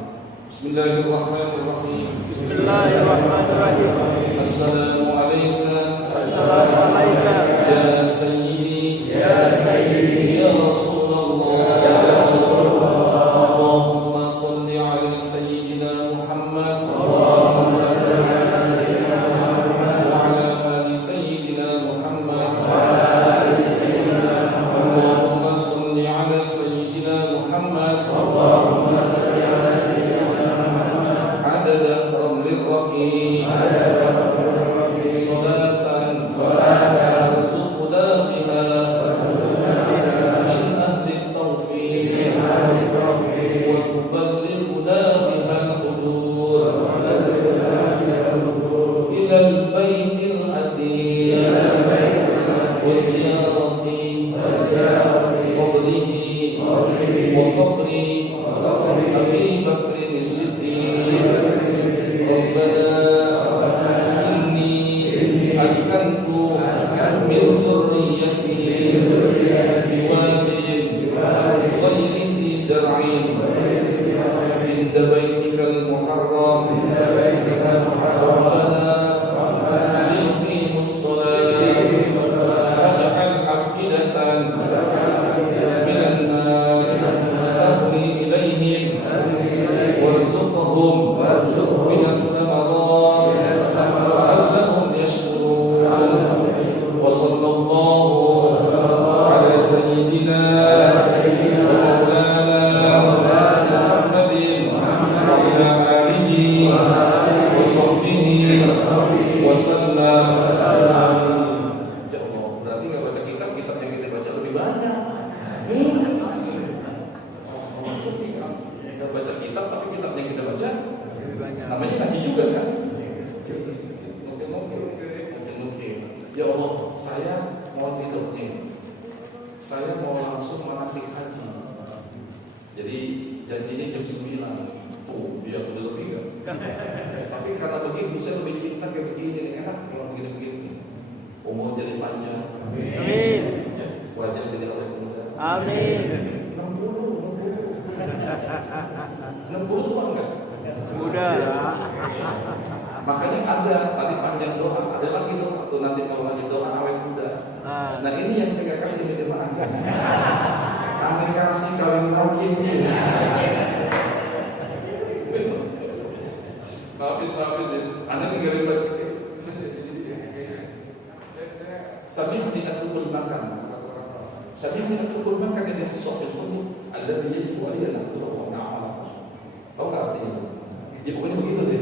Bismillahirrahmanirrahim. Bismillahirrahmanirrahim. Assalamualaikum. Assalamualaikum. Ya Sayyidi, Ya Sayyidi, ya Rasulullah, Ya Rasulullah. Allahumma salli ala Sayyidina Muhammad Allahumma shalli ala sayyidina Muhammad wa ala ali Sayyidina Muhammad. wa ala sayyidina Muhammad. Allahumma salli ala Sayyidina Muhammad Allahumma shalli ala sayyidina Muhammad. adada ramlir raqib salatan arzuqna biha min ahli tawfiq wa tuballighuna biha al-hudur ila al-bayt al-atiq wa ziyarati qabrihi wa qabri Abi Bakr as-Siddiq. Rabbana inni askantu min zurriyyati biwadin ghayri zi zar'in inda baitikal muharram. Rabbana liqimus salat faj'al af'idatan minan nas tahwi ilaihim warzuqhum minas samarat la'allahum yashkurun. Wa sallallahu ala sayyidina wa maulana Muhammadin wa ala alihi wa sahbihi wa sallam. Ya Allah, berarti nggak baca kitab, kitab yang kita baca lebih banyak. Kita baca kitab, tapi kitab yang kita baca Lebih banyak. namanya ngaji juga kan? Oke. Ya Allah, saya mau tidur nih. Saya mau langsung manasik haji. Jadi janjinya jam 9. Oh, biar udah lebih kan? Tapi karena begitu saya lebih cinta kayak begini nih, enak kalau begini-begini. Umur jadi panjang. Amin. Ya, wajah jadi awet muda. Amin. 60 tua enggak? Sudah. Makanya ada tadi panjang doa, ada lagi doa tuh nanti kalau lagi doa awet muda. Nah ini yang saya gak kasih jemaah. Kami kasih kawin lagi. Maafin ya. Anak tinggal di Sabihni atlubul makan. Sabihni atlubul makan yang disofil fudu alladhi yajibu aliyah nahdulah wa na'amal. Tahu gak artinya? Ya pokoknya begitu deh.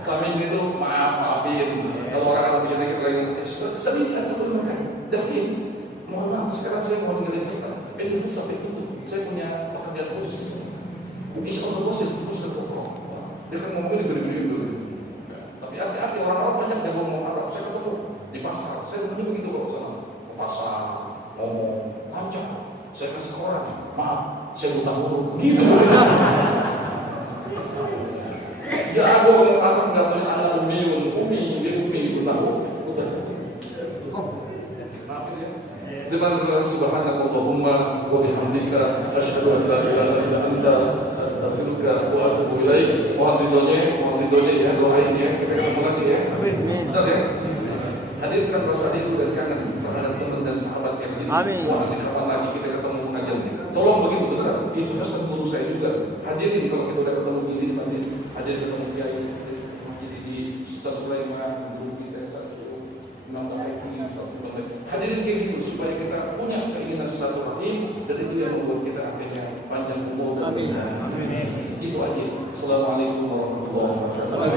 Samin itu maafin. Kalau orang Arab yang kita lagi Sabihni atlubul makan. Dahil, mohon maaf sekarang saya mau ninggalin kita. Ini disofil fudu. Saya punya pekerjaan khusus. Insya Allah khusus dia kan ngomongnya digede-gedein dulu. Tapi hati-hati orang Arab banyak yang ngomong Arab. Saya ketemu di pasar, saya ngomongnya begitu loh sama ke pasar, ngomong lancar. Saya kasih koran, maaf, saya utang dulu. Begitu. Ya aku ngomong Arab nggak tahu anak umi utang. Udah. Maafin ya. Dengan subhanakallahumma wa bihamdika asyhadu an la ilaha illa anta astaghfiruka wa atubu ilaik. Mohon ridhonya ya, doain ya. Kita ketemu lagi ya. Amin. Benar ya? Hadirkan rasa rindu dan kangen kepada teman dan sahabat yang di nanti kapan lagi kita ketemu pengajian. Tolong begitu benar. Itu pesan guru saya juga. Hadirin kalau kita udah ketemu di nanti hadirin ketemu kiai di Ustaz Sulaiman, guru kita Imam Taiful, hadirin kayak gitu supaya kita punya keinginan silaturahim dan itu yang membuat kita akhirnya panjang umur dan Amin. itu aja. Assalamualaikum warahmatullahi wabarakatuh.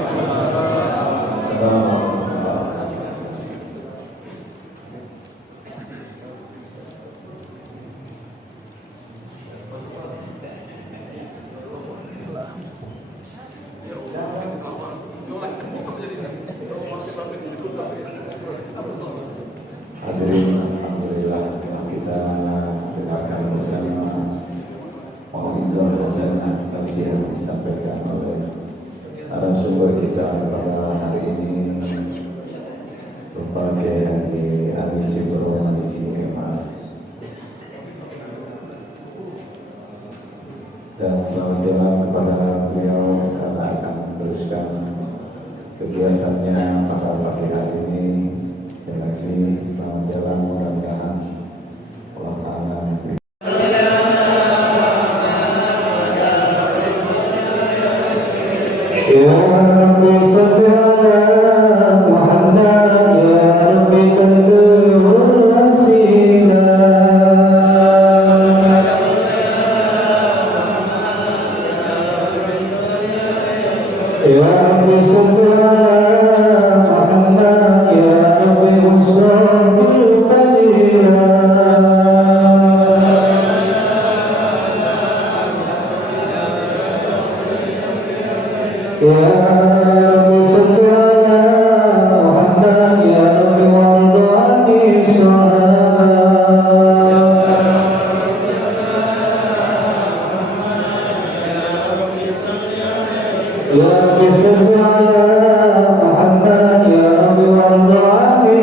Hadirin, alhamdulillah kita dengarkan bersama mau'izah hasanah tadi yang disampaikan oleh narasumber kita pada hari ini, berbagai hari Sibro di Kemah. Dan selamat jalan kepada beliau karena akan meneruskan kegiatannya pada pagi hari ini. Sekali lagi selamat jalan, mudah-mudahan Allah Ta'ala Ya Rabbi salli ala Muhammad ya Rabbi ballighul wasilah Ya Rabbi salli ala Muhammad ya Rabbi usrabil fadilah Ya Rabbi salli ala Muhammad ya Rabbi wardani Ya Rabbi salli ala Muhammad ya Rabbi wardani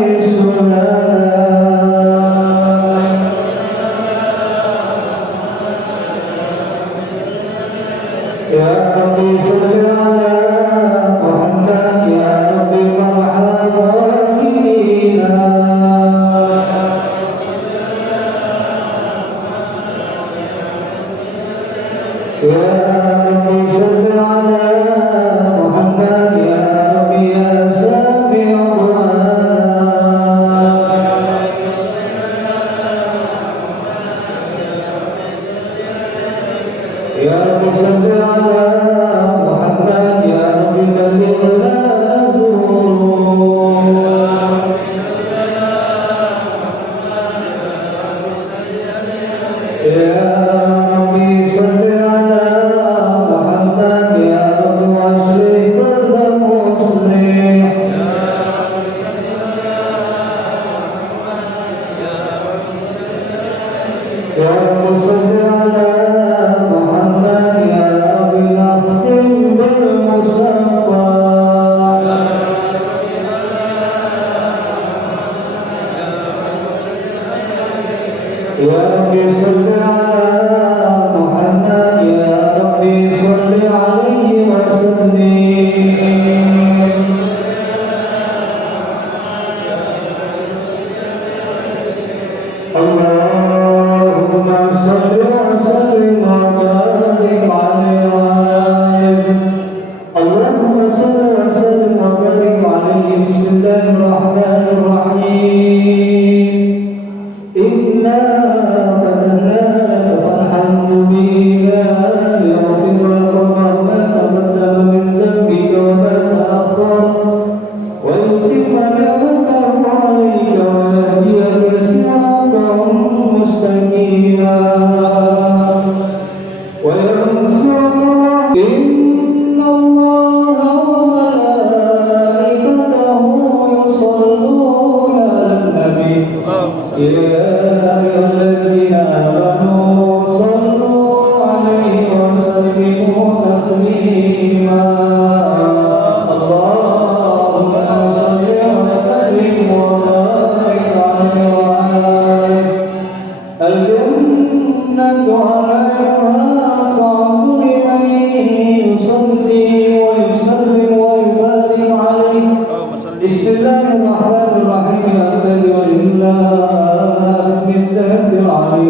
Ya Rabbi salli ala Muhammad ya Rabbi marham walidina Ya Rabbi salli ala Muhammad ya Rabbi ya sami'u Ya Rabbi salli ala Muhammad ya Rabbi ballighna nazur Ya Rabbi salli ala Muhammad ya Rabbi waslih kulla muslim Ya Rabbi salli ala Muhammad ya Rabbi nakhtim bil musaffah Ya Rabbi salli ala Muhammad ya Rabbi salli alaihi wa sallim Allahumma salli wa sallim wa barik alaihi wa alihi Allahumma salli wa sallim wa barik alaihi Bismillahirrahmanirrahim Inna fatahna laka fathan mubina liyaghfir laka ma taqaddama min dhanbika wa ma ta'akhkhar wa yutimma ni'matahu 'alayka wa yahdiyaka siratan mustaqima wa yansuruka inna Allaha wa malaikatahu yusalluna 'alan nabi Ya ayyuhalladzina amanu sallu 'alaihi wa sallimu taslima Allahumma salli wa sallim wa barik 'alaihi wa alihi al-jannatu 'alaiha sa'du liman yusalli wa yusallim wa yubarik 'alaihi Bismillahirrahmanirrahim ya ayyuhalladzina amanu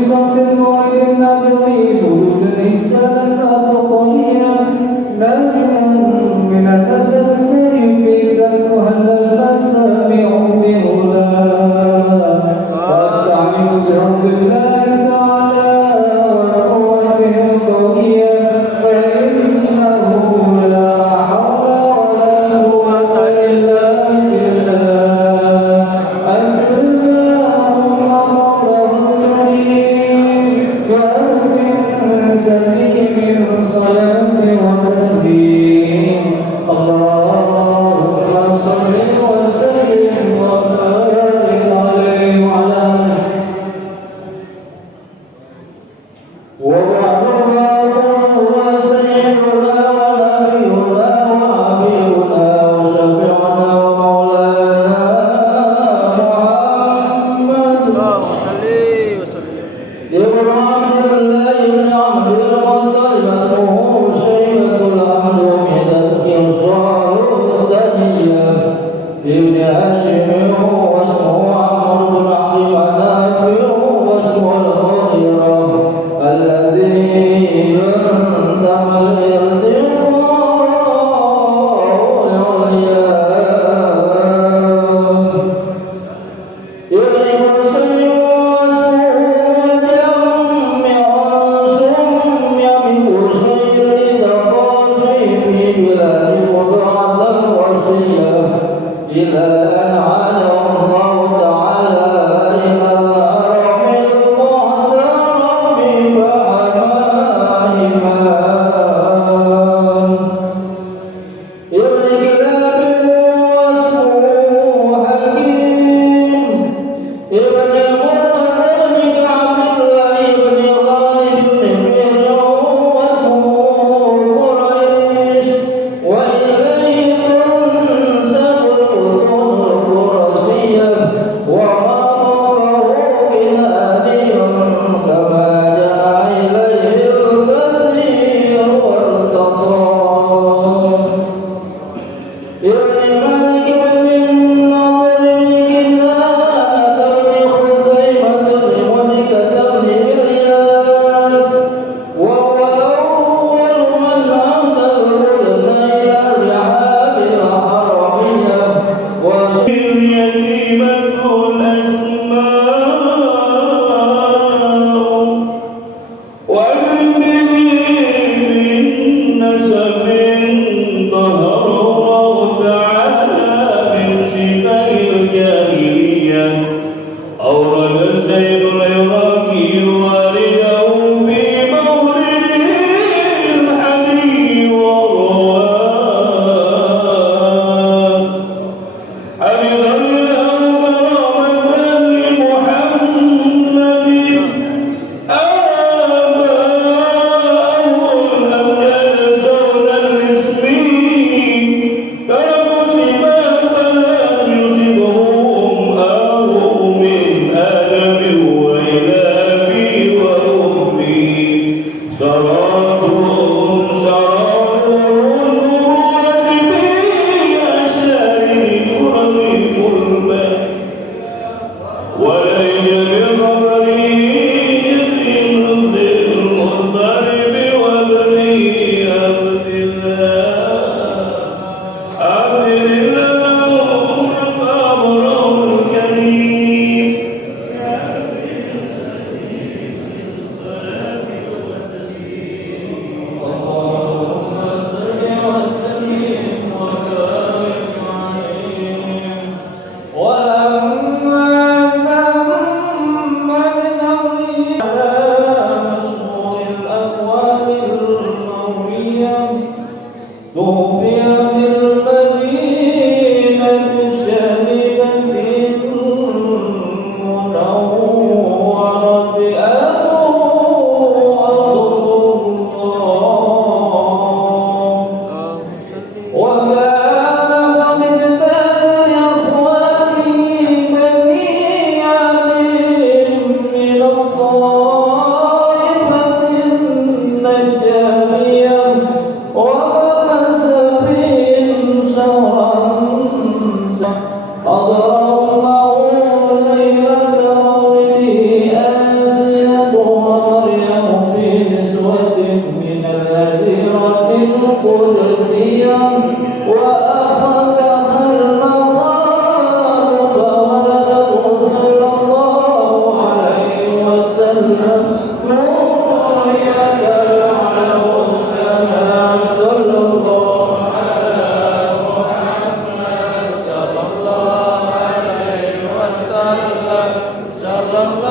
بصوت غير نبغي برود إحسانا أبقيا نجم من النزل سيفيدا مهلل سامع بهلا واستعين برب الله تعالى وقوته القوية فإنه لا حول ولا قوة إلا بالله اللهم رب كريم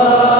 Allah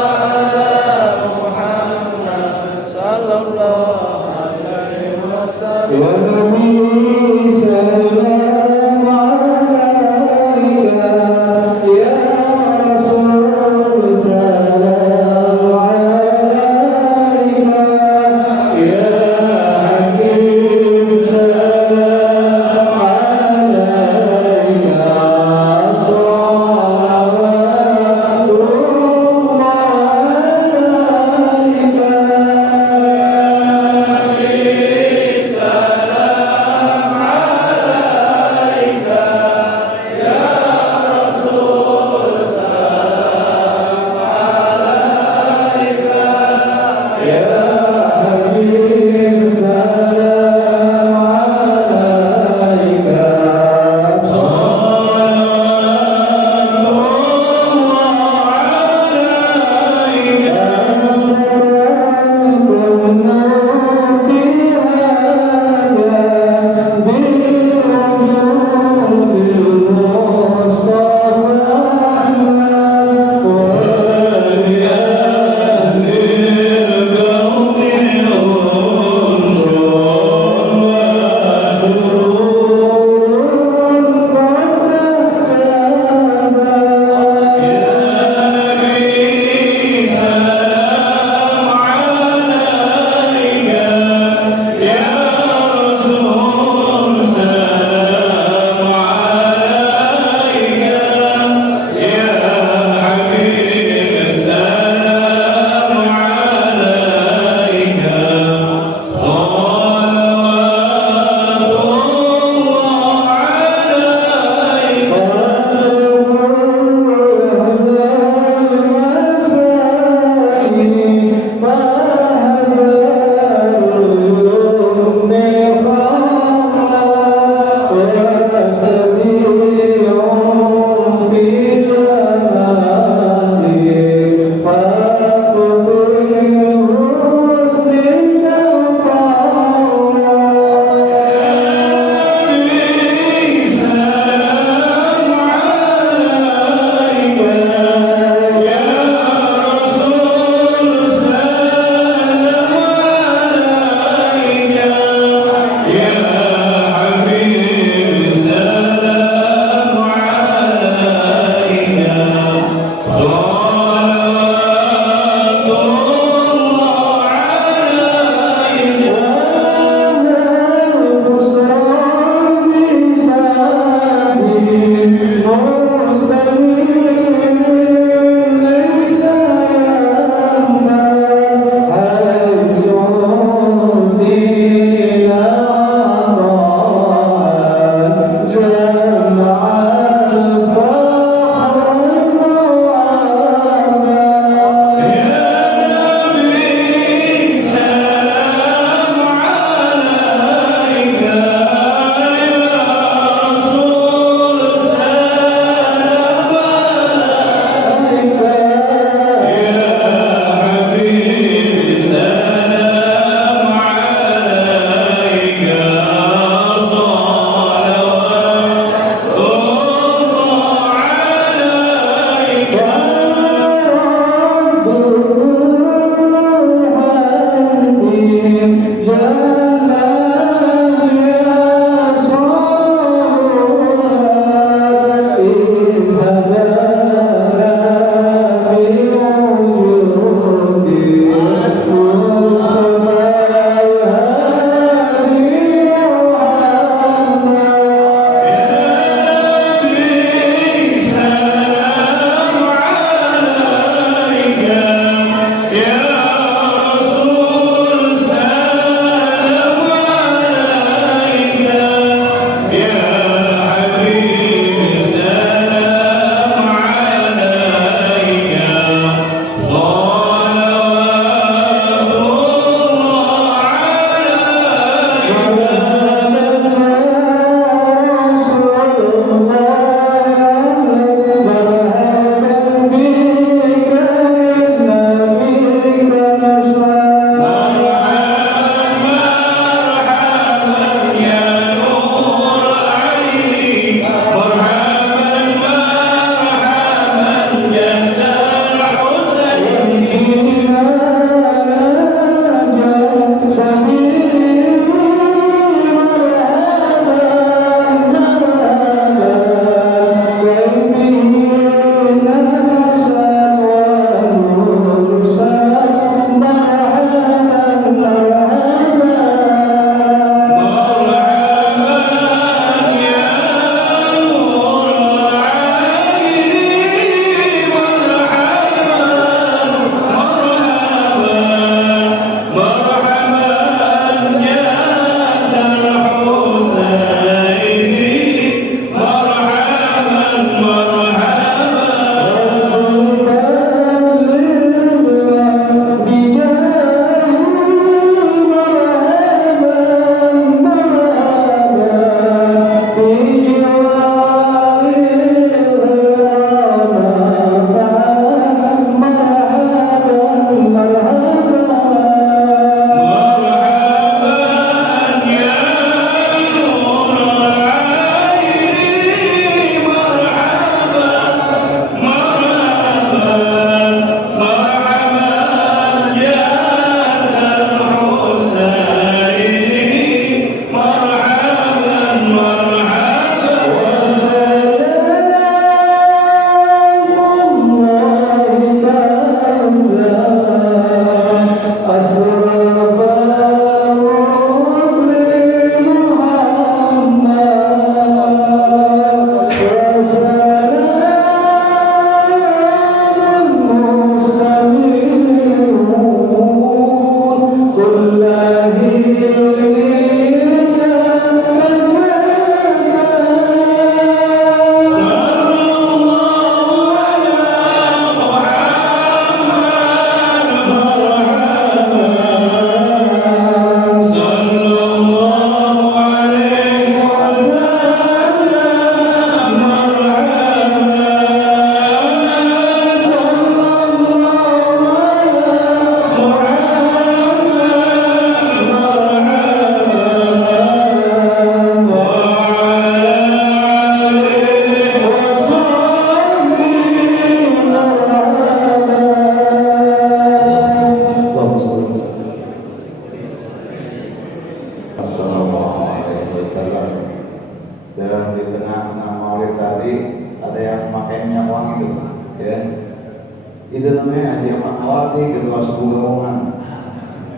beliau sebuah rombongan.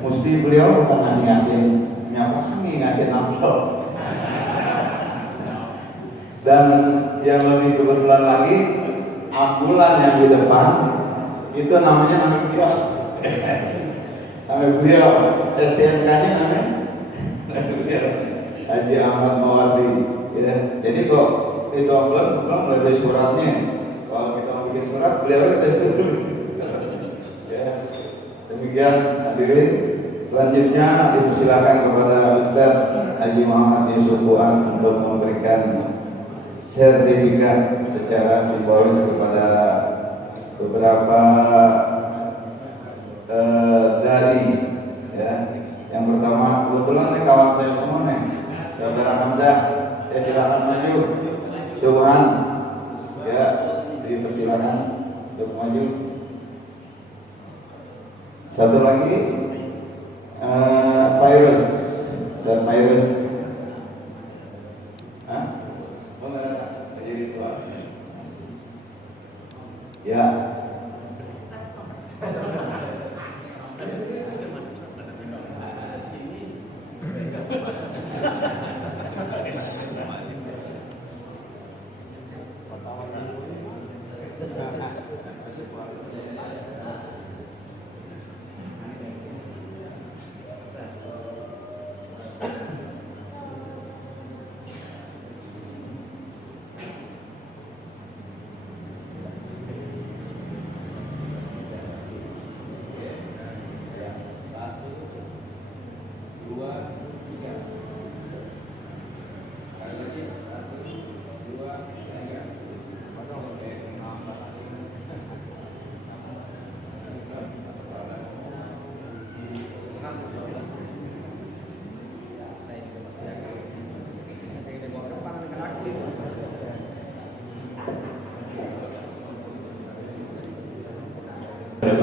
Mesti beliau bukan ngasih nyapangi, ngasih amplop. Dan yang lebih kebetulan lagi, ambulan yang di depan itu namanya nama beliau. Nama beliau, STNK-nya namanya beliau Haji Ahmad Mawardi. Ya. Jadi kok itu ambulan mulai dari suratnya. Kalau kita mau bikin surat, beliau kita suruh. Ya. Demikian hadirin. Selanjutnya dipersilakan kepada Ustaz Haji Muhammad Yusuf Buan untuk memberikan sertifikat secara simbolis kepada beberapa dari ya. Yang pertama kebetulan nih kawan saya semua nih, saudara Hamzah, ya silakan maju. Subhan, ya dipersilakan untuk maju. Satu lagi virus dan virus. Ya.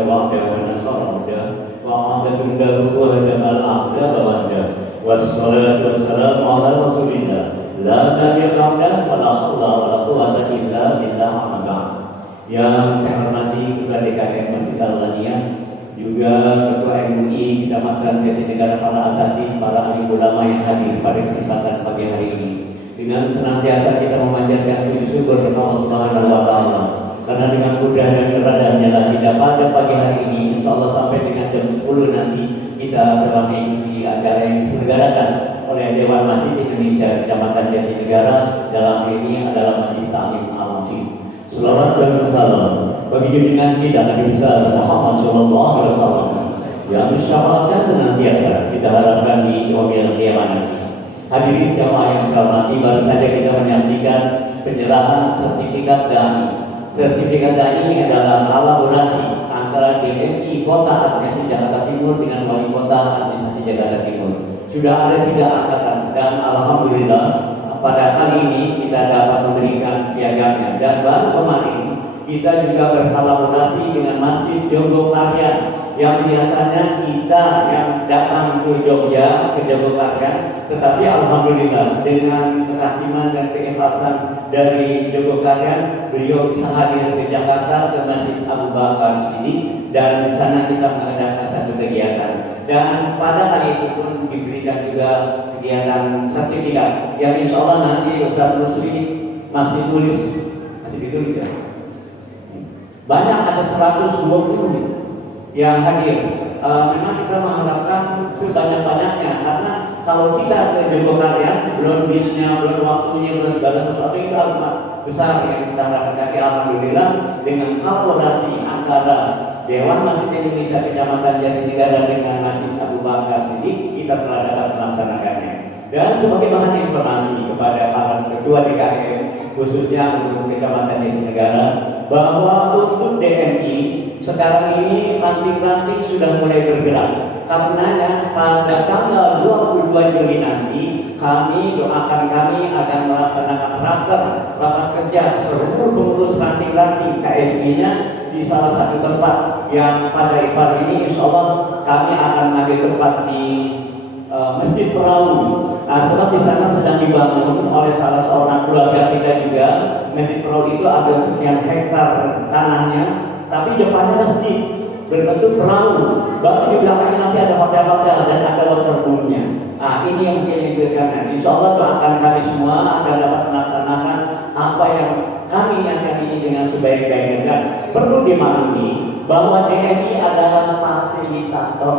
وعد ونصر وعادة له وهزم الأحزاب وحده والصلاة والسلام على رسول الله لا نبي بعده ولا حول ولا قوة إلا بالله أما بعد. Yang saya hormati Ketua DKM Masjid Al-Ghaniyah, juga Ketua MUI Kecamatan Jatinegara, para asatidz, para alim ulama yang hadir pada kesempatan pagi hari ini. Dengan senantiasa kita memanjatkan puji syukur kepada Allah Subhanahu wa taala. Karena dengan mudah dan keradanya lah kita pada pagi hari ini, insya Allah sampai dengan jam 10 nanti kita telah mengikuti acara yang diselenggarakan oleh Dewan Masjid Indonesia Kecamatan Jatinegara. Dalam ini adalah Majlis Ta'lim Al-Masjid. Selawat dan salam bagi junjungan kita Nabi besar Muhammad Sallallahu Alaihi Wasallam yang syafaatnya senantiasa kita harapkan di yaumil qiyamah nanti. Hadirin jamaah yang saya hormati, baru saja kita menyaksikan penyerahan sertifikat DAI. Sertifikat DAI adalah kolaborasi antara DMI Kota Administrasi Jakarta Timur dengan Wali Kota Administrasi Jakarta Timur. Sudah ada 3 angkatan dan alhamdulillah pada kali ini kita dapat memberikan piagamnya. Dan baru kemarin kita juga berkolaborasi dengan Masjid Jogokarian yang biasanya kita yang datang ke Jogja, ke Jogokarian, tetapi alhamdulillah dengan kerahiman dan keikhlasan dari Jogokarian, beliau bisa hadir ke Jakarta ke Masjid Abu Bakar Siddiq, dan di sana kita mengadakan satu kegiatan. Dan pada hari itu pun diberikan juga kegiatan sertifikat yang insya Allah nanti Ustaz Rusli masih tulis, masih ditulis ya. Banyak, ada 120 yang hadir. Memang kita mengharapkan sebanyak-banyaknya, karena kalau kita ke Jogokarian belum bisnya, belum waktunya, belum segala sesuatu, itu amat besar yang kita harapkan. Tapi alhamdulillah dengan kolaborasi antara Dewan Masjid Indonesia Kecamatan Jatinegara dengan Masjid Abu Bakar Siddiq, kita telah dapat melaksanakannya. Dan sebagai bahan informasi kepada para ketua DKM, khususnya untuk Kecamatan Jatinegara, bahwa untuk DMI sekarang ini ranting-ranting sudah mulai bergerak. Karenanya pada tanggal 22 Juli nanti kami doakan kami akan melaksanakan rapat kerja seluruh pengurus ranting-ranting KSB-nya di salah satu tempat yang pada event ini insya Allah kami akan ambil tempat di Masjid Perahu. Nah, sebab di sana sedang dibangun oleh salah seorang keluarga kita juga. Masjid Perahu itu ada sekian hektar tanahnya, tapi depannya masjid. berbentuk perahu, baru di belakangnya nanti ada hotel-hotel dan ada waterboomnya. Nah, ini yang menjadi belakangan. Insya Allah doakan kami semua agar dapat melaksanakan apa yang kami ingatkan ini dengan sebaik-baiknya. Dan perlu dimaklumi bahwa DMI adalah fasilitator,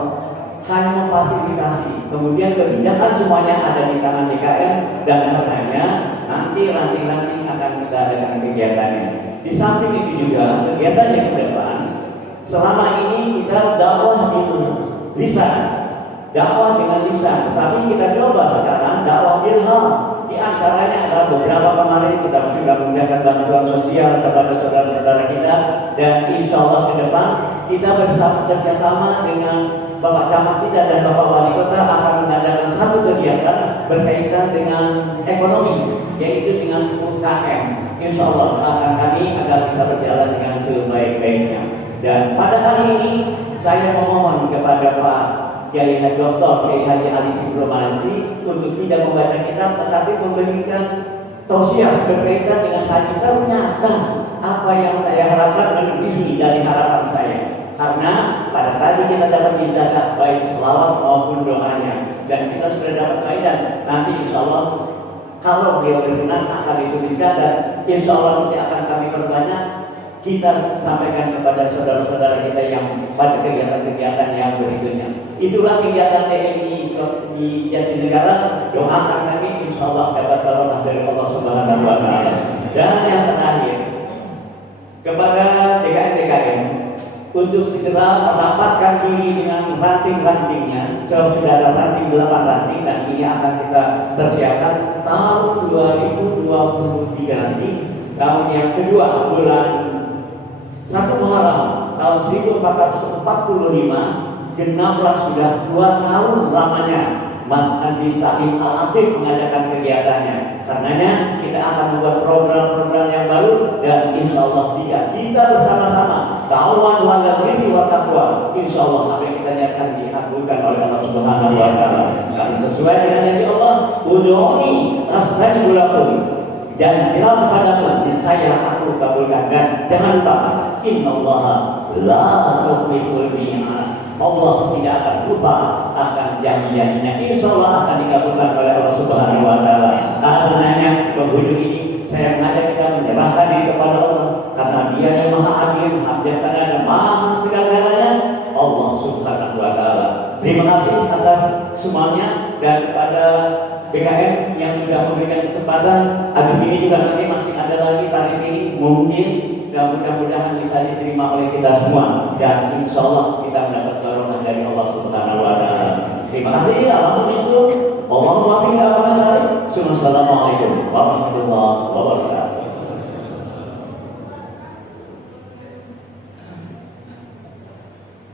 hanya memfasilitasi. Kemudian kebijakan semuanya ada di tangan DKM, dan karenanya nanti ranting-ranting akan kita adakan kegiatannya. Di samping itu juga kegiatan yang ke depan, selama ini kita dakwah di lisan, dakwah dengan lisan, tapi kita coba sekarang dakwah ilham. Di antaranya adalah beberapa kemarin kita sudah menggunakan bantuan sosial kepada saudara-saudara kita, dan insya Allah ke depan kita bekerjasama dengan Bapak Camat kita dan Bapak Wali Kota akan mengadakan satu kegiatan berkaitan dengan ekonomi, yaitu dengan UKM. Insya Allah akan kami agar bisa berjalan dengan sebaik-baiknya. Dan pada kali ini saya memohon kepada Pak Kiai Dr. Kiai Haji Ali Sibromasi untuk tidak membaca kitab, tetapi memberikan tausiah berkaitan dengan haji. Ternyata apa yang saya harapkan melebihi dari harapan saya. Karena pada tadi kita dapat izadah baik selawat maupun doanya, dan kita sudah dapat kaidan. Nanti insya Allah kalau beliau berkenan akan dituliskan, dan insya Allah nanti akan kami perbanyak. Kita sampaikan kepada saudara-saudara kita yang pada kegiatan-kegiatan yang berikutnya. Itulah kegiatan TNI di Jatinegara. Doakan kami insya Allah dapat barokah dari Allah Subhanahu wa Ta'ala. Dan yang terakhir, kepada DKM untuk segera merapatkan diri dengan ranting-rantingnya. Sudah ada ranting 8 ranting, dan ini akan kita persiapkan tahun 2023 nanti, tahun yang kedua, bulan 1 Muharram tahun 1445, genaplah sudah 2 tahun lamanya Mas Andi Sa'im Al-Afif mengadakan kegiatannya. Karenanya kita akan membuat program-program yang baru, dan insya Allah jika kita bersama-sama ta'awan wala birri wa taqwa, insya Allah apa yang kita niatkan dikabulkan oleh Allah Subhanahu wa Ta'ala. Dan sesuai dengan janji Allah, ud'uni astajib lakum, dan bilang kepadamu niscaya aku kabulkan. Dan jangan lupa, innallaha la yukhliful mi'ad, Allah tidak akan lupa akan janji-janjinya. Insya Allah akan dikabulkan oleh Allah Subhanahu wa Ta'ala. Karenanya penghujung ini saya mengajak kita menyerahkan diri kepada Allah, karena Dia yang Maha Adil, Maha Bijaksana, dan Maha segala-galanya, Allah Subhanahu wa Ta'ala. Terima kasih atas semuanya, dan kepada BKM yang sudah memberikan kesempatan. Habis ini juga nanti masih ada lagi tarif ini, mungkin dan mudah-mudahan bisa diterima oleh kita semua, dan insya Allah kita mendapat barokah dari Allah Subhanahu wa Ta'ala. Terima kasih. Alhamdulillah. Assalamualaikum warahmatullahi wabarakatuh.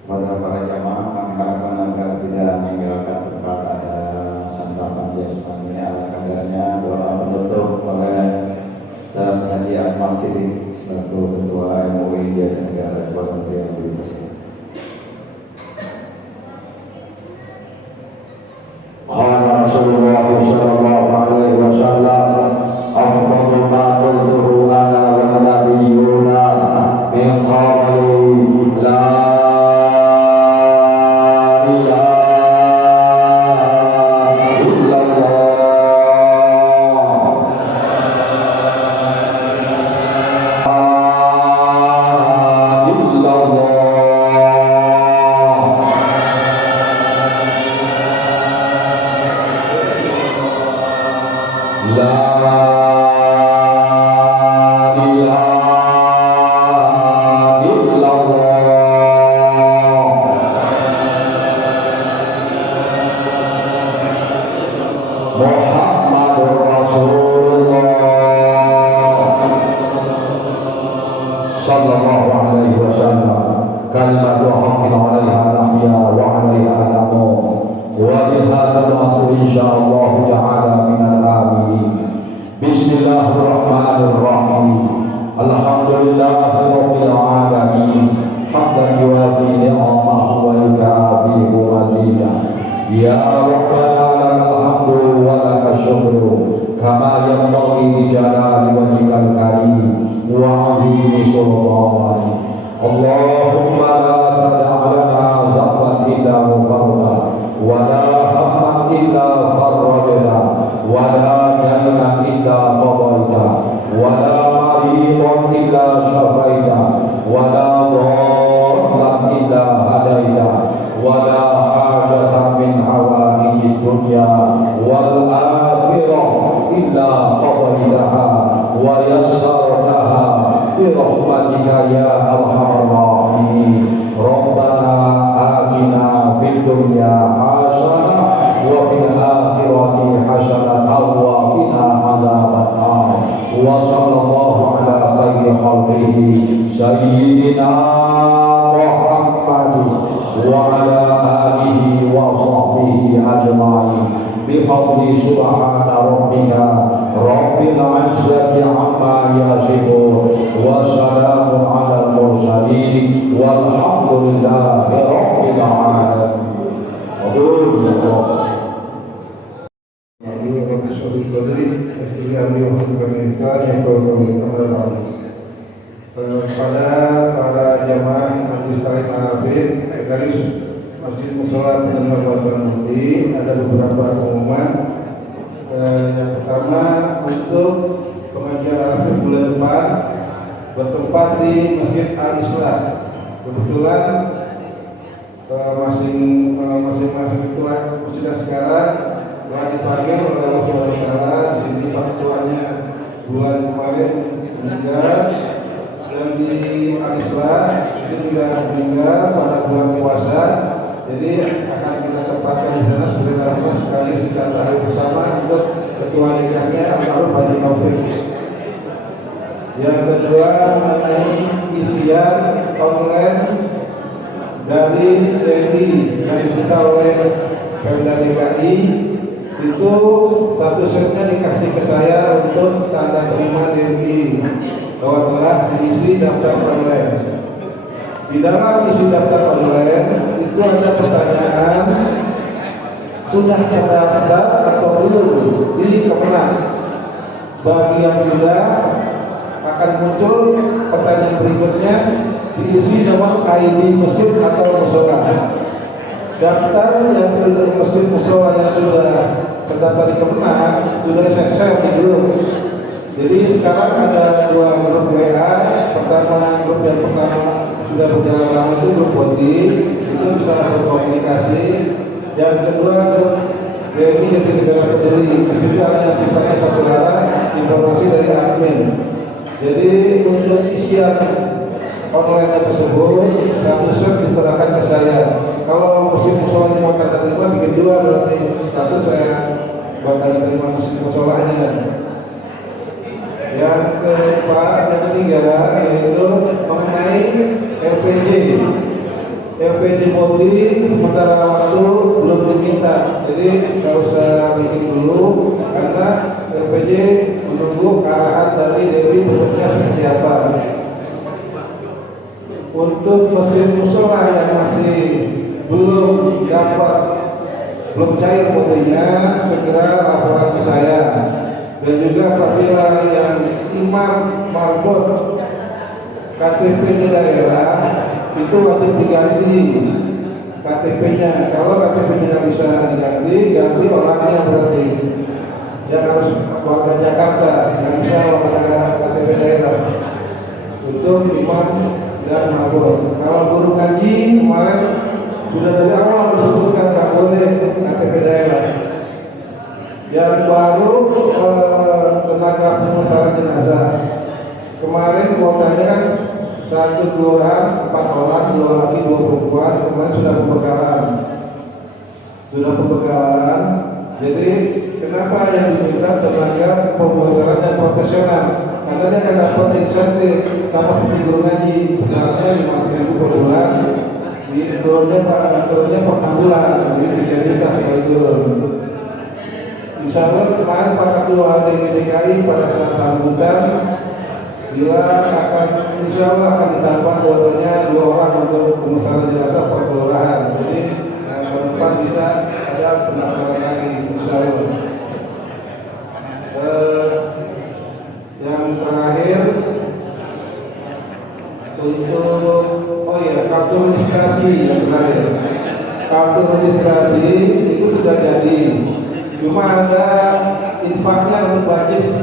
Pada para jamaah, kami harapkan agar tidak meninggalkan tempat ada santapan jasmani ala kadarnya. Doa penutup oleh Ustaz Haji Ahmad Sidik selaku Ketua MUI Jatinegara Kuala Lumpur Universitas. Qala Rasulullah sallallahu alaihi wasallam, afdalu ma qultuhu ana wa nabiyyuna min qabli la illallah وعلى آله وصحبه أجمعين بفضل سبحان ربك رب العزة عما يصفون وسلام على المرسلين والحمد لله رب العالمين. Pada para jamaah Majelis Talim Al-Hafidh garis Masjid Mushola Pendengar Bapak Mudi, ada beberapa pengumuman. Yang pertama, untuk pengajian Al-Hafidh bulan depan bertempat di Masjid Al-Islah. Kebetulan masing-masing ketua masjid sekarang telah dipanggil oleh Allah Subhanahu wa taala. Di sini Pak Ketuanya bulan kemarin meninggal, dan di Al-Islah itu juga meninggal pada bulan puasa. Jadi akan kita tempatkan di sana sebagai tamu sekali kita taruh bersama untuk ketua nikahnya Almarhum Haji Taufik. Yang kedua, mengenai isian online dari TNI yang diminta oleh Pemda DKI, itu satu setnya dikasih ke saya untuk tanda terima TNI bahwa telah diisi daftar online. Di dalam isi daftar online itu ada pertanyaan, sudah terdaftar atau belum di Kemenang. Bagi yang sudah, akan muncul pertanyaan berikutnya, diisi nomor ID masjid atau mushola. Daftar yang sudah masjid mushola yang sudah terdaftar di Kemenang sudah saya share di grup. Jadi sekarang ada dua grup WA. Pertama, grup yang pertama sudah berjalan lama itu grup Boti, itu bisa berkomunikasi. Yang kedua, grup BNI Jati Negara Peduli, itu hanya sifatnya satu arah, informasi dari admin. Jadi untuk isian online tersebut satu set diserahkan ke saya. Kalau musim musolanya mau tanda terima bikin dua, berarti satu saya bakal terima musim musolanya. Yang keempat, yang ketiga yaitu mengenai LPG. LPG Boti sementara waktu belum diminta, jadi nggak usah bikin dulu karena LPG menunggu arahan dari Dewi bentuknya seperti apa. Untuk masjid mushola yang masih belum dapat, belum cair fotonya, segera laporan ke saya. Dan juga apabila yang imam marbot KTP di daerah itu wajib diganti KTP-nya. Kalau KTP-nya nggak bisa diganti, ganti orangnya berarti. Yang harus warga Jakarta, nggak bisa warga KTP daerah. Untuk imam dan marbot. Kalau guru ngaji kemarin sudah dari awal disebutkan nggak boleh KTP daerah. Yang baru tenaga pemusaran jenazah. Kemarin kuotanya kan satu kelurahan 4 orang, 2 laki 2 perempuan. Kemarin sudah pembekalan. Jadi kenapa yang diminta tenaga pemusaran yang profesional? Karena dia akan dapat insentif sama seperti guru ngaji. Sebenarnya 5.000 per bulan. Di turunnya per 6 bulan. Jadi 3 juta sekali turun. Insya Allah kemarin Pak Ketua DKI pada saat sambutan bila akan insya Allah akan ditambah kuotanya 2 orang untuk pemusaran jenazah per kelurahan. Jadi tahun depan bisa ada penambahan lagi insya Allah. Yang terakhir untuk kartu registrasi yang terakhir. Kartu registrasi itu sudah jadi. Cuma ada infaknya untuk bajis,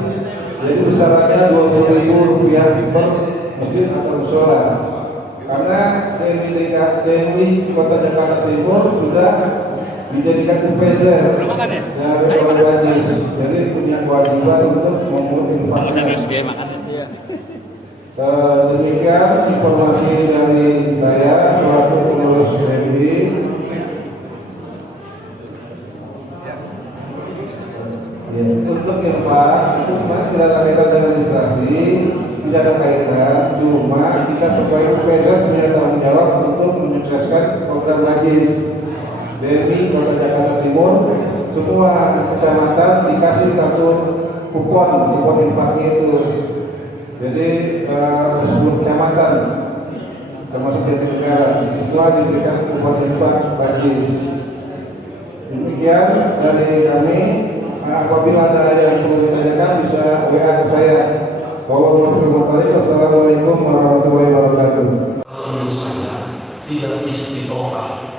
jadi besarannya Rp20.000 per masjid atau mushola. Karena DMI Kota Jakarta Timur sudah dijadikan UPZ dari orang bajis, jadi punya kewajiban untuk memungut infaknya. Demikian informasi dari saya selaku pengurus DMI. Untuk infak itu sebenarnya tidak ada kaitan dengan registrasi, tidak ada kaitan, cuma kita supaya UPZ punya tanggung jawab untuk menyukseskan program haji. BNI Kota Jakarta Timur semua kecamatan dikasih kartu kupon infaknya itu. Jadi 10 kecamatan termasuk Jatinegara semua diberikan kupon infak haji. Demikian dari kami. Apabila ada yang perlu ditanyakan bisa WA ke saya. Wassalamualaikum warahmatullahi wabarakatuh. Kalau menurut saya tidak istiqomah